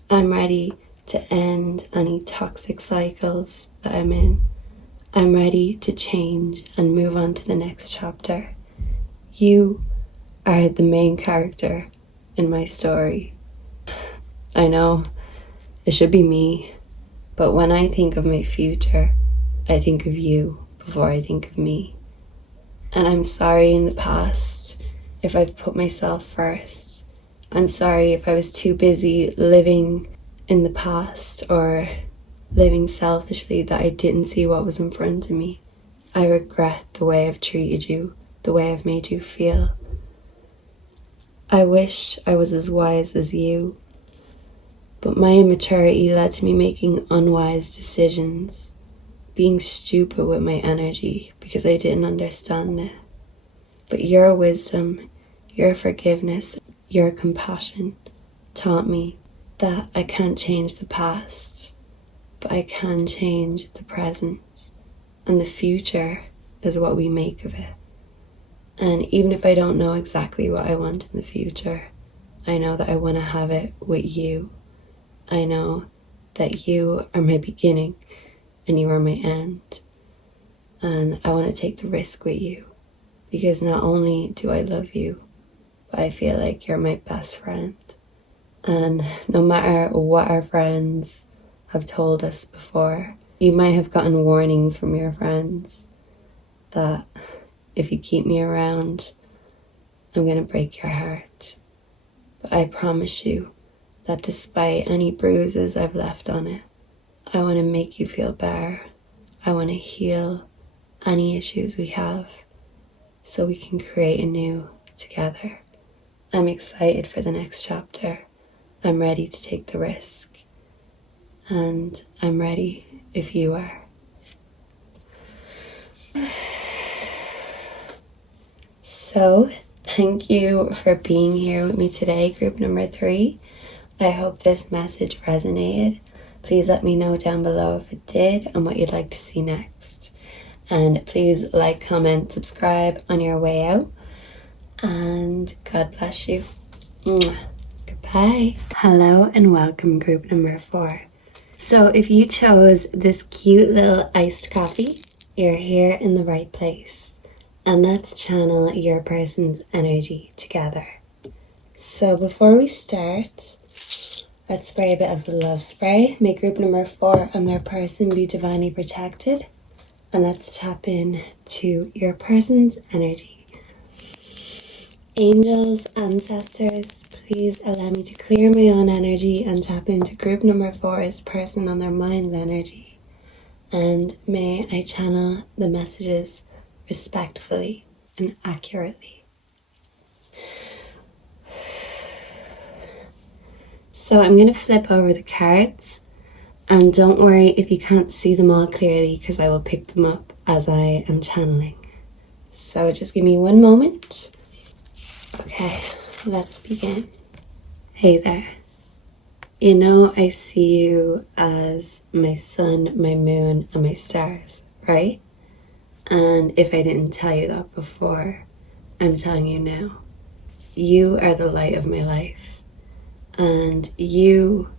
I'm ready to end any toxic cycles that I'm in. I'm ready to change and move on to the next chapter. You are the main character in my story. I know it should be me, but when I think of my future, I think of you before I think of me. And I'm sorry in the past if I've put myself first. I'm sorry if I was too busy living in the past or living selfishly that I didn't see what was in front of me. I regret the way I've treated you, the way I've made you feel. I wish I was as wise as you, but my immaturity led to me making unwise decisions, being stupid with my energy because I didn't understand it. But your wisdom, your forgiveness, your compassion taught me that I can't change the past, but I can change the present, and the future is what we make of it. And even if I don't know exactly what I want in the future, I know that I want to have it with you. I know that you are my beginning and you are my end. And I want to take the risk with you, because not only do I love you, but I feel like you're my best friend. And no matter what our friends have told us before, you might have gotten warnings from your friends that if you keep me around, I'm going to break your heart. But I promise you that despite any bruises I've left on it, I want to make you feel better. I want to heal any issues we have so we can create anew together. I'm excited for the next chapter. I'm ready to take the risk. And I'm ready if you are. So, thank you for being here with me today, group number 3. I hope this message resonated. Please let me know down below if it did and what you'd like to see next. And please like, comment, subscribe on your way out. And God bless you. Mwah. Goodbye. Hello and welcome, group number 4. So if you chose this cute little iced coffee, you're here in the right place. And let's channel your person's energy together. So before we start, let's spray a bit of love spray. Make group number 4 and their person be divinely protected. And let's tap in to your person's energy. Angels, ancestors, please allow me to clear my own energy and tap into group number 4's person on their mind's energy. And may I channel the messages respectfully and accurately. So I'm going to flip over the cards, and don't worry if you can't see them all clearly because I will pick them up as I am channeling. So just give me one moment. Okay, let's begin. Hey there. You know, I see you as my sun, my moon, and my stars, right? And if I didn't tell you that before, I'm telling you now. You are the light of my life. And you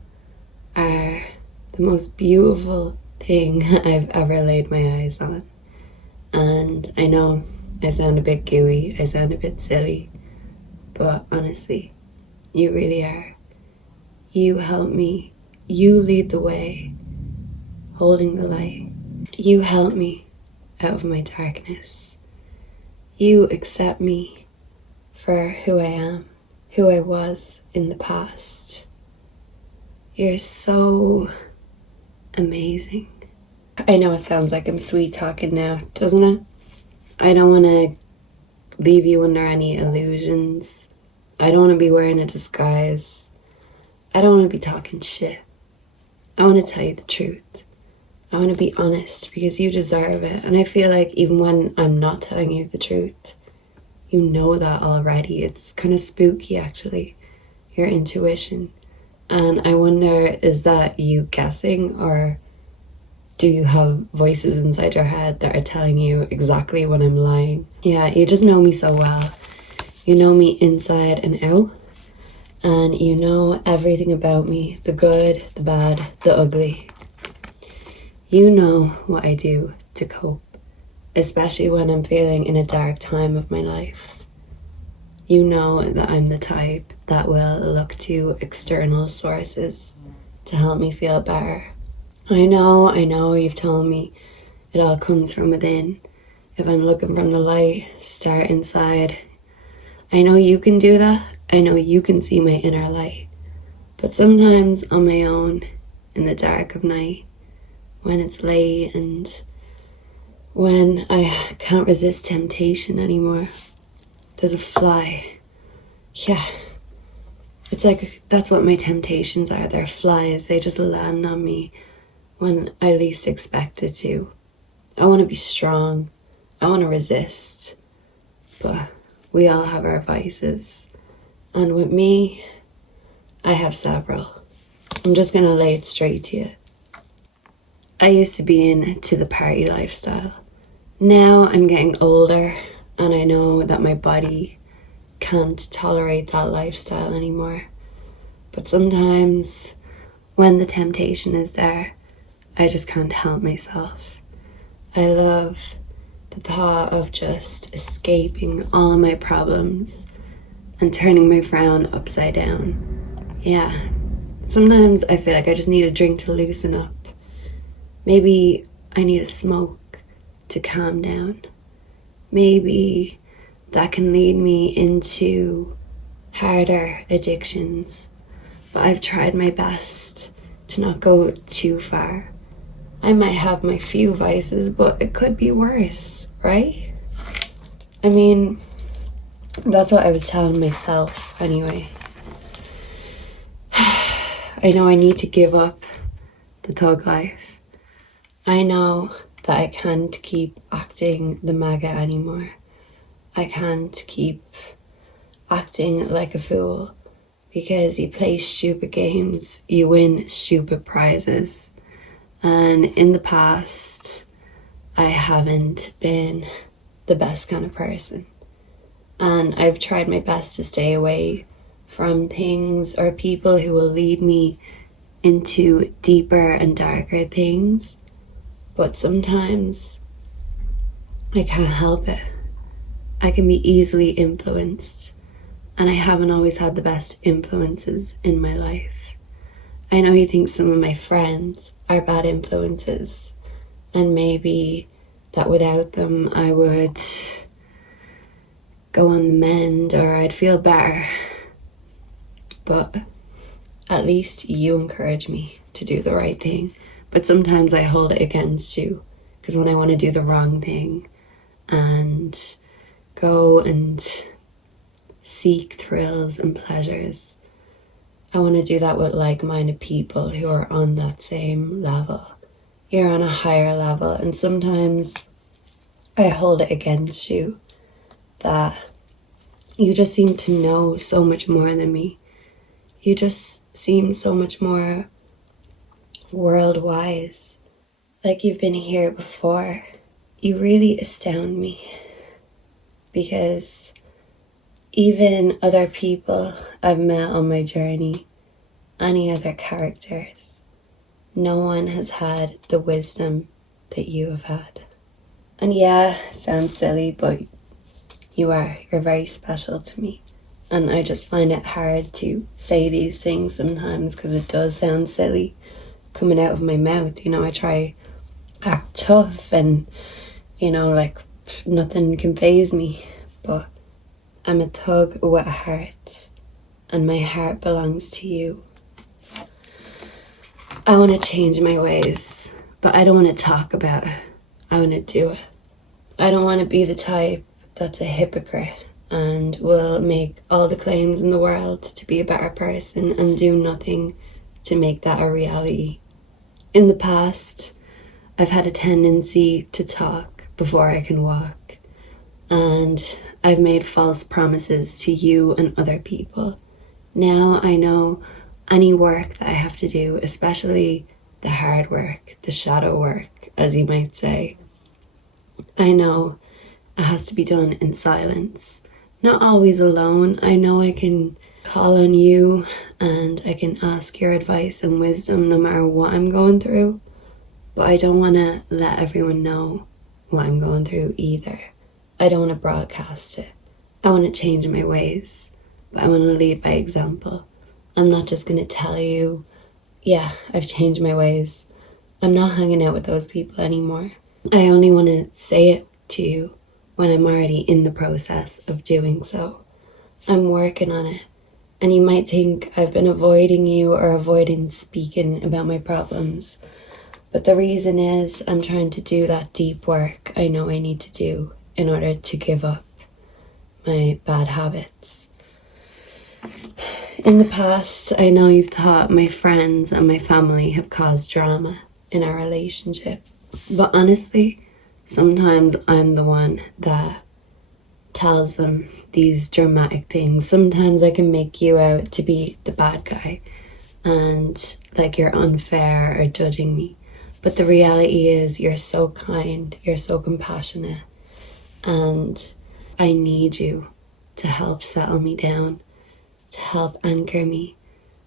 are the most beautiful thing I've ever laid my eyes on. And I know I sound a bit gooey, I sound a bit silly, but honestly, you really are. You help me. You lead the way, holding the light. You help me out of my darkness. You accept me for who I am, who I was in the past. You're so amazing. I know it sounds like I'm sweet talking now, doesn't it? I don't want to leave you under any illusions. I don't want to be wearing a disguise. I don't want to be talking shit. I want to tell you the truth. I want to be honest because you deserve it. And I feel like even when I'm not telling you the truth, you know that already. It's kind of spooky, actually, your intuition. And I wonder, is that you guessing, or do you have voices inside your head that are telling you exactly when I'm lying? Yeah, you just know me so well. You know me inside and out. And you know everything about me, the good, the bad, the ugly. You know what I do to cope, especially when I'm feeling in a dark time of my life. You know that I'm the type that will look to external sources to help me feel better. I know, you've told me it all comes from within. If I'm looking from the light, start inside. I know you can do that. I know you can see my inner light. But sometimes on my own, in the dark of night, when it's late and when I can't resist temptation anymore, there's a fly. Yeah. It's like that's what my temptations are. They're flies. They just land on me when I least expect it to. I want to be strong. I want to resist. But we all have our vices. And with me, I have several. I'm just going to lay it straight to you. I used to be into the party lifestyle. Now I'm getting older and I know that my body can't tolerate that lifestyle anymore. But sometimes when the temptation is there, I just can't help myself. I love the thought of just escaping all my problems and turning my frown upside down. Yeah, sometimes I feel like I just need a drink to loosen up. Maybe I need a smoke to calm down. Maybe that can lead me into harder addictions. But I've tried my best to not go too far. I might have my few vices, but it could be worse, right? I mean, that's what I was telling myself anyway. I know I need to give up the thug life. I know that I can't keep acting the MAGA anymore. I can't keep acting like a fool, because you play stupid games, you win stupid prizes. And in the past, I haven't been the best kind of person. And I've tried my best to stay away from things or people who will lead me into deeper and darker things. But sometimes I can't help it. I can be easily influenced, and I haven't always had the best influences in my life. I know you think some of my friends are bad influences, and maybe that without them I would go on the mend or I'd feel better. But at least you encourage me to do the right thing. But sometimes I hold it against you, because when I want to do the wrong thing and go and seek thrills and pleasures, I want to do that with like-minded people who are on that same level. You're on a higher level, and sometimes I hold it against you that you just seem to know so much more than me. You just seem so much more world-wise, like you've been here before. You really astound me, because even other people I've met on my journey, any other characters, no one has had the wisdom that you have had. And yeah, sounds silly, but you're very special to me. And I just find it hard to say these things sometimes, because it does sound silly coming out of my mouth. You know, I try act tough and, you know, like nothing can faze me. But I'm a thug with a heart, and my heart belongs to you. I want to change my ways, but I don't want to talk about it. I want to do it. I don't want to be the type that's a hypocrite and will make all the claims in the world to be a better person and do nothing to make that a reality. In the past, I've had a tendency to talk before I can walk, and I've made false promises to you and other people. Now I know any work that I have to do, especially the hard work, the shadow work, as you might say, I know it has to be done in silence. Not always alone. I know I can call on you and I can ask your advice and wisdom no matter what I'm going through, but I don't want to let everyone know what I'm going through either. I don't want to broadcast it. I want to change my ways, but I want to lead by example. I'm not just going to tell you, yeah, I've changed my ways. I'm not hanging out with those people anymore. I only want to say it to you when I'm already in the process of doing so. I'm working on it. And you might think I've been avoiding you or avoiding speaking about my problems. But the reason is I'm trying to do that deep work I know I need to do in order to give up my bad habits. In the past, I know you've thought my friends and my family have caused drama in our relationship. But honestly, sometimes I'm the one that tells them these dramatic things. Sometimes I can make you out to be the bad guy and like you're unfair or judging me. But the reality is you're so kind, you're so compassionate, and I need you to help settle me down, to help anchor me,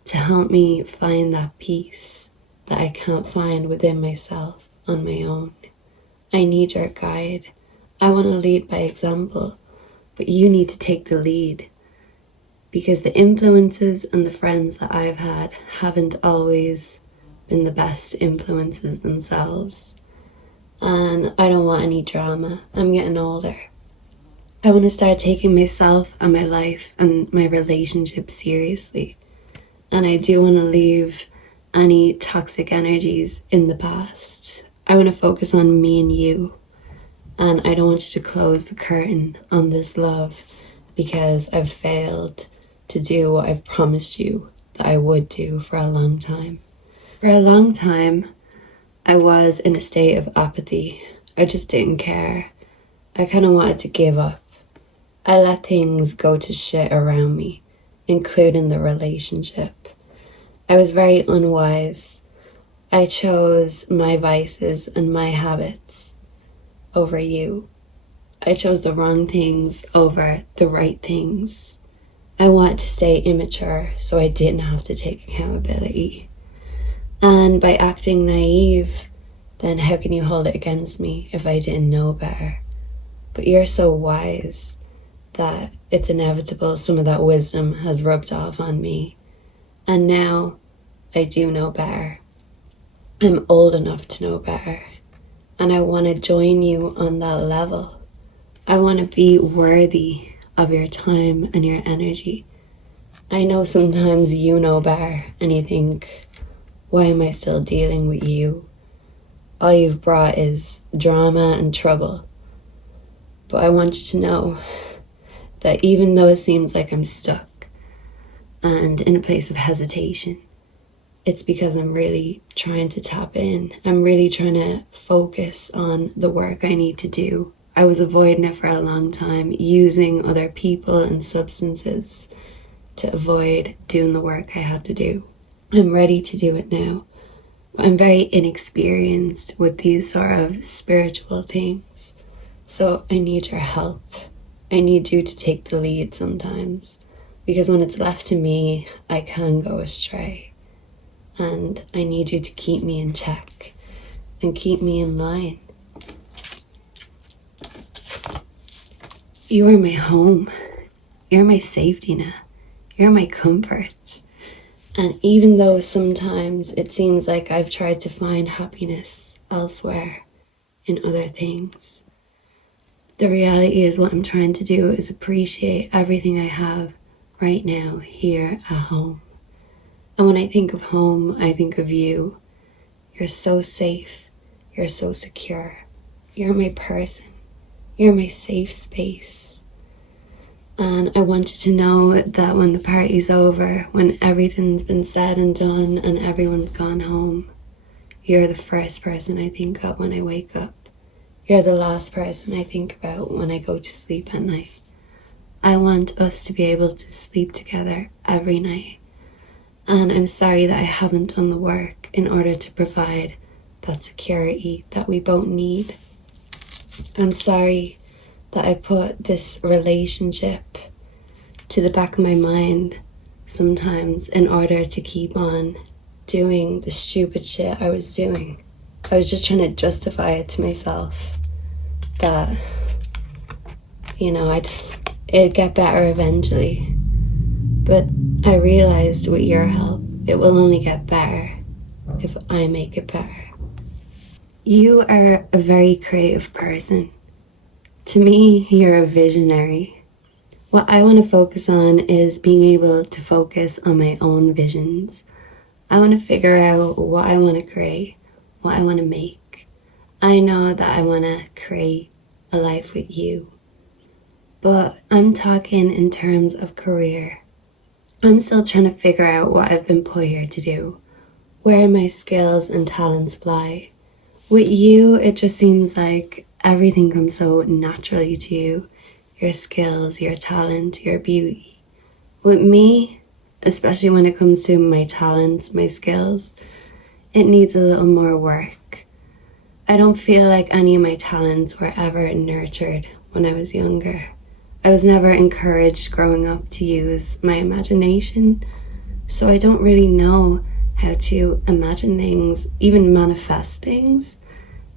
to help me find that peace that I can't find within myself on my own. I need your guide. I want to lead by example, but you need to take the lead, because the influences and the friends that I've had haven't always been the best influences themselves. And I don't want any drama. I'm getting older. I want to start taking myself and my life and my relationship seriously. And I do want to leave any toxic energies in the past. I want to focus on me and you. And I don't want you to close the curtain on this love, because I've failed to do what I've promised you that I would do for a long time. For a long time, I was in a state of apathy. I just didn't care. I kind of wanted to give up. I let things go to shit around me, including the relationship. I was very unwise. I chose my vices and my habits over you. I chose the wrong things over the right things. I wanted to stay immature so I didn't have to take accountability. And by acting naive, then how can you hold it against me if I didn't know better? But you're so wise that it's inevitable some of that wisdom has rubbed off on me. And now I do know better. I'm old enough to know better. And I want to join you on that level. I want to be worthy of your time and your energy. I know sometimes you know better and you think, why am I still dealing with you? All you've brought is drama and trouble. But I want you to know that even though it seems like I'm stuck and in a place of hesitation, it's because I'm really trying to tap in. I'm really trying to focus on the work I need to do. I was avoiding it for a long time, using other people and substances to avoid doing the work I had to do. I'm ready to do it now. I'm very inexperienced with these sort of spiritual things. So I need your help. I need you to take the lead sometimes. Because when it's left to me, I can go astray. And I need you to keep me in check and keep me in line. You are my home. You're my safety net. You're my comfort. And even though sometimes it seems like I've tried to find happiness elsewhere in other things, the reality is what I'm trying to do is appreciate everything I have right now here at home. And when I think of home, I think of you. You're so safe. You're so secure. You're my person. You're my safe space. And I want you to know that when the party's over, when everything's been said and done and everyone's gone home, you're the first person I think of when I wake up. You're the last person I think about when I go to sleep at night. I want us to be able to sleep together every night. And I'm sorry that I haven't done the work in order to provide that security that we both need. I'm sorry that I put this relationship to the back of my mind sometimes in order to keep on doing the stupid shit I was doing. I was just trying to justify it to myself that, it'd get better eventually. But I realized with your help, it will only get better if I make it better. You are a very creative person. To me, you're a visionary. What I want to focus on is being able to focus on my own visions. I want to figure out what I want to create, what I want to make. I know that I want to create a life with you. But I'm talking in terms of career. I'm still trying to figure out what I've been put here to do, where my skills and talents lie. With you, it just seems like everything comes so naturally to you. Your skills, your talent, your beauty. With me, especially when it comes to my talents, my skills, it needs a little more work. I don't feel like any of my talents were ever nurtured when I was younger. I was never encouraged growing up to use my imagination, so I don't really know how to imagine things, even manifest things.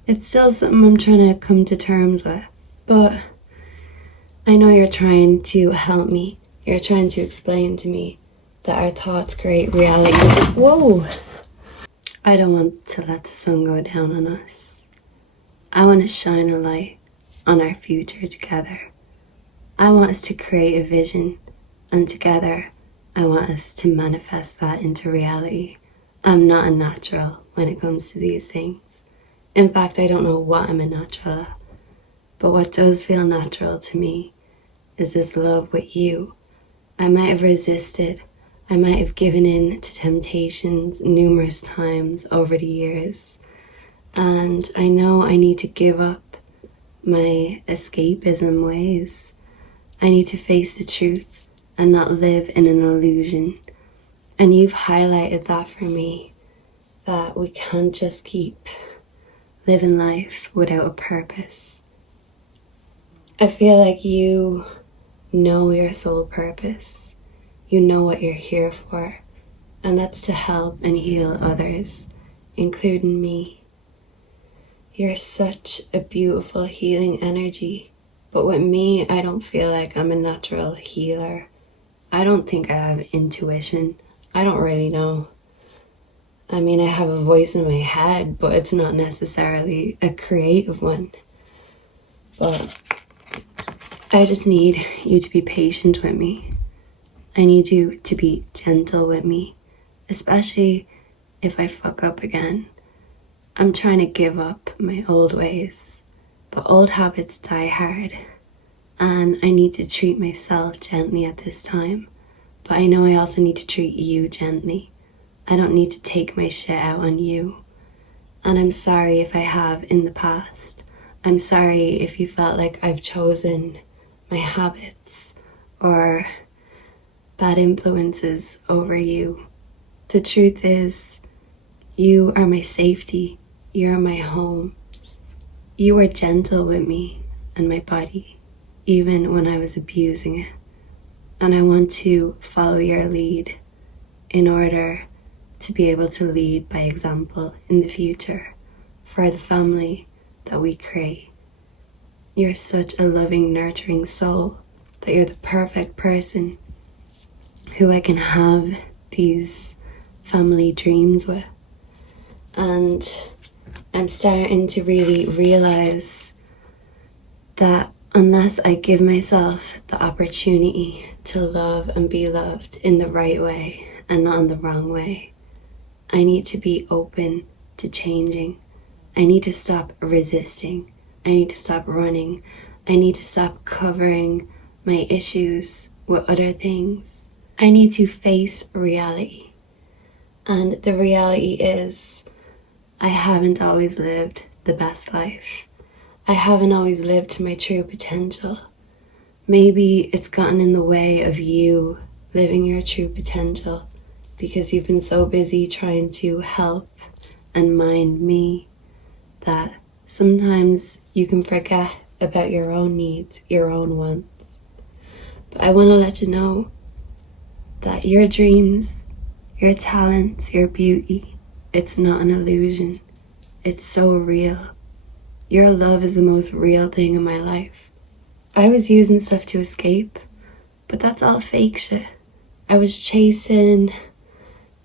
It's still something I'm trying to come to terms with, but I know you're trying to help me. You're trying to explain to me that our thoughts create reality. Whoa! I don't want to let the sun go down on us. I want to shine a light on our future together. I want us to create a vision, and together I want us to manifest that into reality. I'm not a natural when it comes to these things. In fact, I don't know what I'm a natural at. But what does feel natural to me is this love with you. I might have resisted. I might have given in to temptations numerous times over the years. And I know I need to give up my escapism ways. I need to face the truth and not live in an illusion. And you've highlighted that for me, that we can't just keep living life without a purpose. I feel like you know your soul purpose. You know what you're here for, and that's to help and heal others, including me. You're such a beautiful healing energy, but with me, I don't feel like I'm a natural healer. I don't think I have intuition. I don't really know. I mean, I have a voice in my head, but it's not necessarily a creative one. But I just need you to be patient with me. I need you to be gentle with me, especially if I fuck up again. I'm trying to give up my old ways, but old habits die hard, and I need to treat myself gently at this time. But I know I also need to treat you gently. I don't need to take my shit out on you. And I'm sorry if I have in the past. I'm sorry if you felt like I've chosen my habits or bad influences over you. The truth is, you are my safety. You're my home. You were gentle with me and my body, even when I was abusing it. And I want to follow your lead in order to be able to lead by example in the future for the family that we create. You're such a loving, nurturing soul that you're the perfect person who I can have these family dreams with. And I'm starting to really realize that unless I give myself the opportunity to love and be loved in the right way and not in the wrong way, I need to be open to changing. I need to stop resisting. I need to stop running. I need to stop covering my issues with other things. I need to face reality. And the reality is, I haven't always lived the best life. I haven't always lived to my true potential. Maybe it's gotten in the way of you living your true potential because you've been so busy trying to help and mind me that sometimes you can forget about your own needs, your own wants. But I want to let you know that your dreams, your talents, your beauty, it's not an illusion. It's so real. Your love is the most real thing in my life. I was using stuff to escape, but that's all fake shit. I was chasing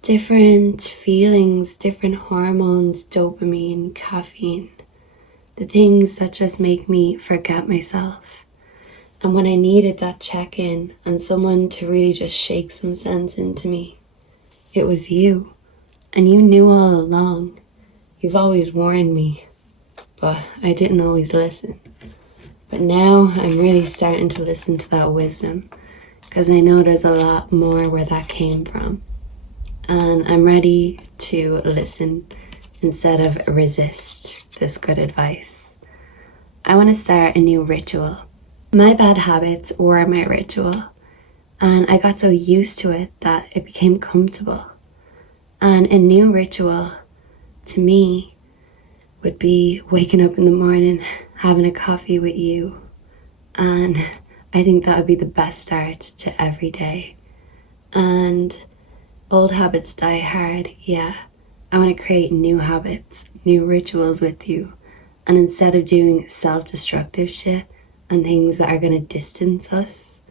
different feelings, different hormones, dopamine, caffeine, the things that just make me forget myself. And when I needed that check-in and someone to really just shake some sense into me, it was you. And you knew all along. You've always warned me, but I didn't always listen. But now I'm really starting to listen to that wisdom, because I know there's a lot more where that came from. And I'm ready to listen instead of resist this good advice. I want to start a new ritual. My bad habits were my ritual, and I got so used to it that it became comfortable. And a new ritual to me would be waking up in the morning, having a coffee with you. And I think that would be the best start to every day. And old habits die hard, yeah. I want to create new habits, new rituals with you. And instead of doing self-destructive shit and things that are going to distance us,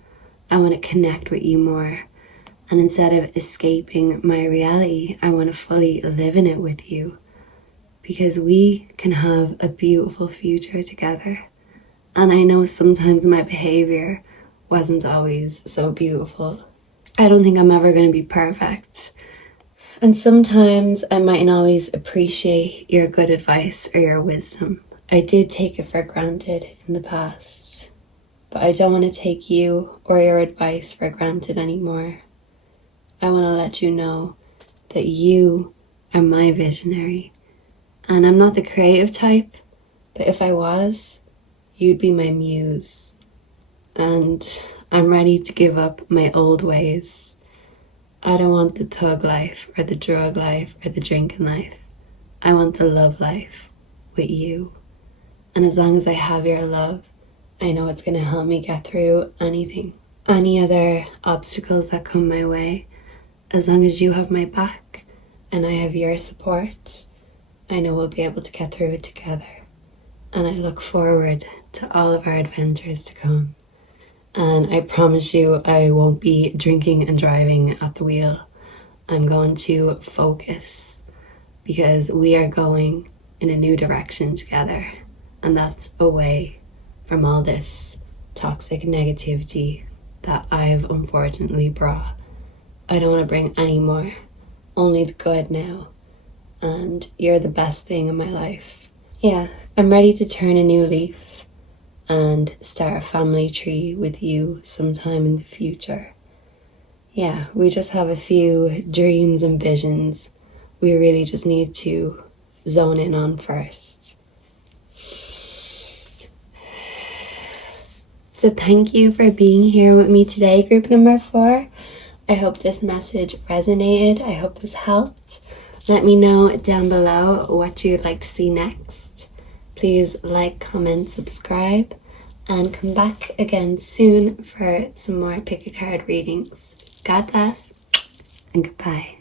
I want to connect with you more. And instead of escaping my reality, I want to fully live in it with you. Because we can have a beautiful future together. And I know sometimes my behavior wasn't always so beautiful. I don't think I'm ever going to be perfect. And sometimes I mightn't always appreciate your good advice or your wisdom. I did take it for granted in the past. But I don't want to take you or your advice for granted anymore. I want to let you know that you are my visionary. And I'm not the creative type, but if I was, you'd be my muse. And I'm ready to give up my old ways. I don't want the thug life or the drug life or the drinking life. I want the love life with you. And as long as I have your love, I know it's going to help me get through anything. Any other obstacles that come my way, as long as you have my back and I have your support, I know we'll be able to get through it together. And I look forward to all of our adventures to come. And I promise you I won't be drinking and driving at the wheel. I'm going to focus because we are going in a new direction together. And that's away from all this toxic negativity that I've unfortunately brought. I don't want to bring any more, only the good now. And you're the best thing in my life. Yeah, I'm ready to turn a new leaf and start a family tree with you sometime in the future. Yeah, we just have a few dreams and visions we really just need to zone in on first. So thank you for being here with me today, group number 4. I hope this message resonated. I hope this helped. Let me know down below what you'd like to see next. Please like, comment, subscribe, and come back again soon for some more pick a card readings. God bless, and goodbye.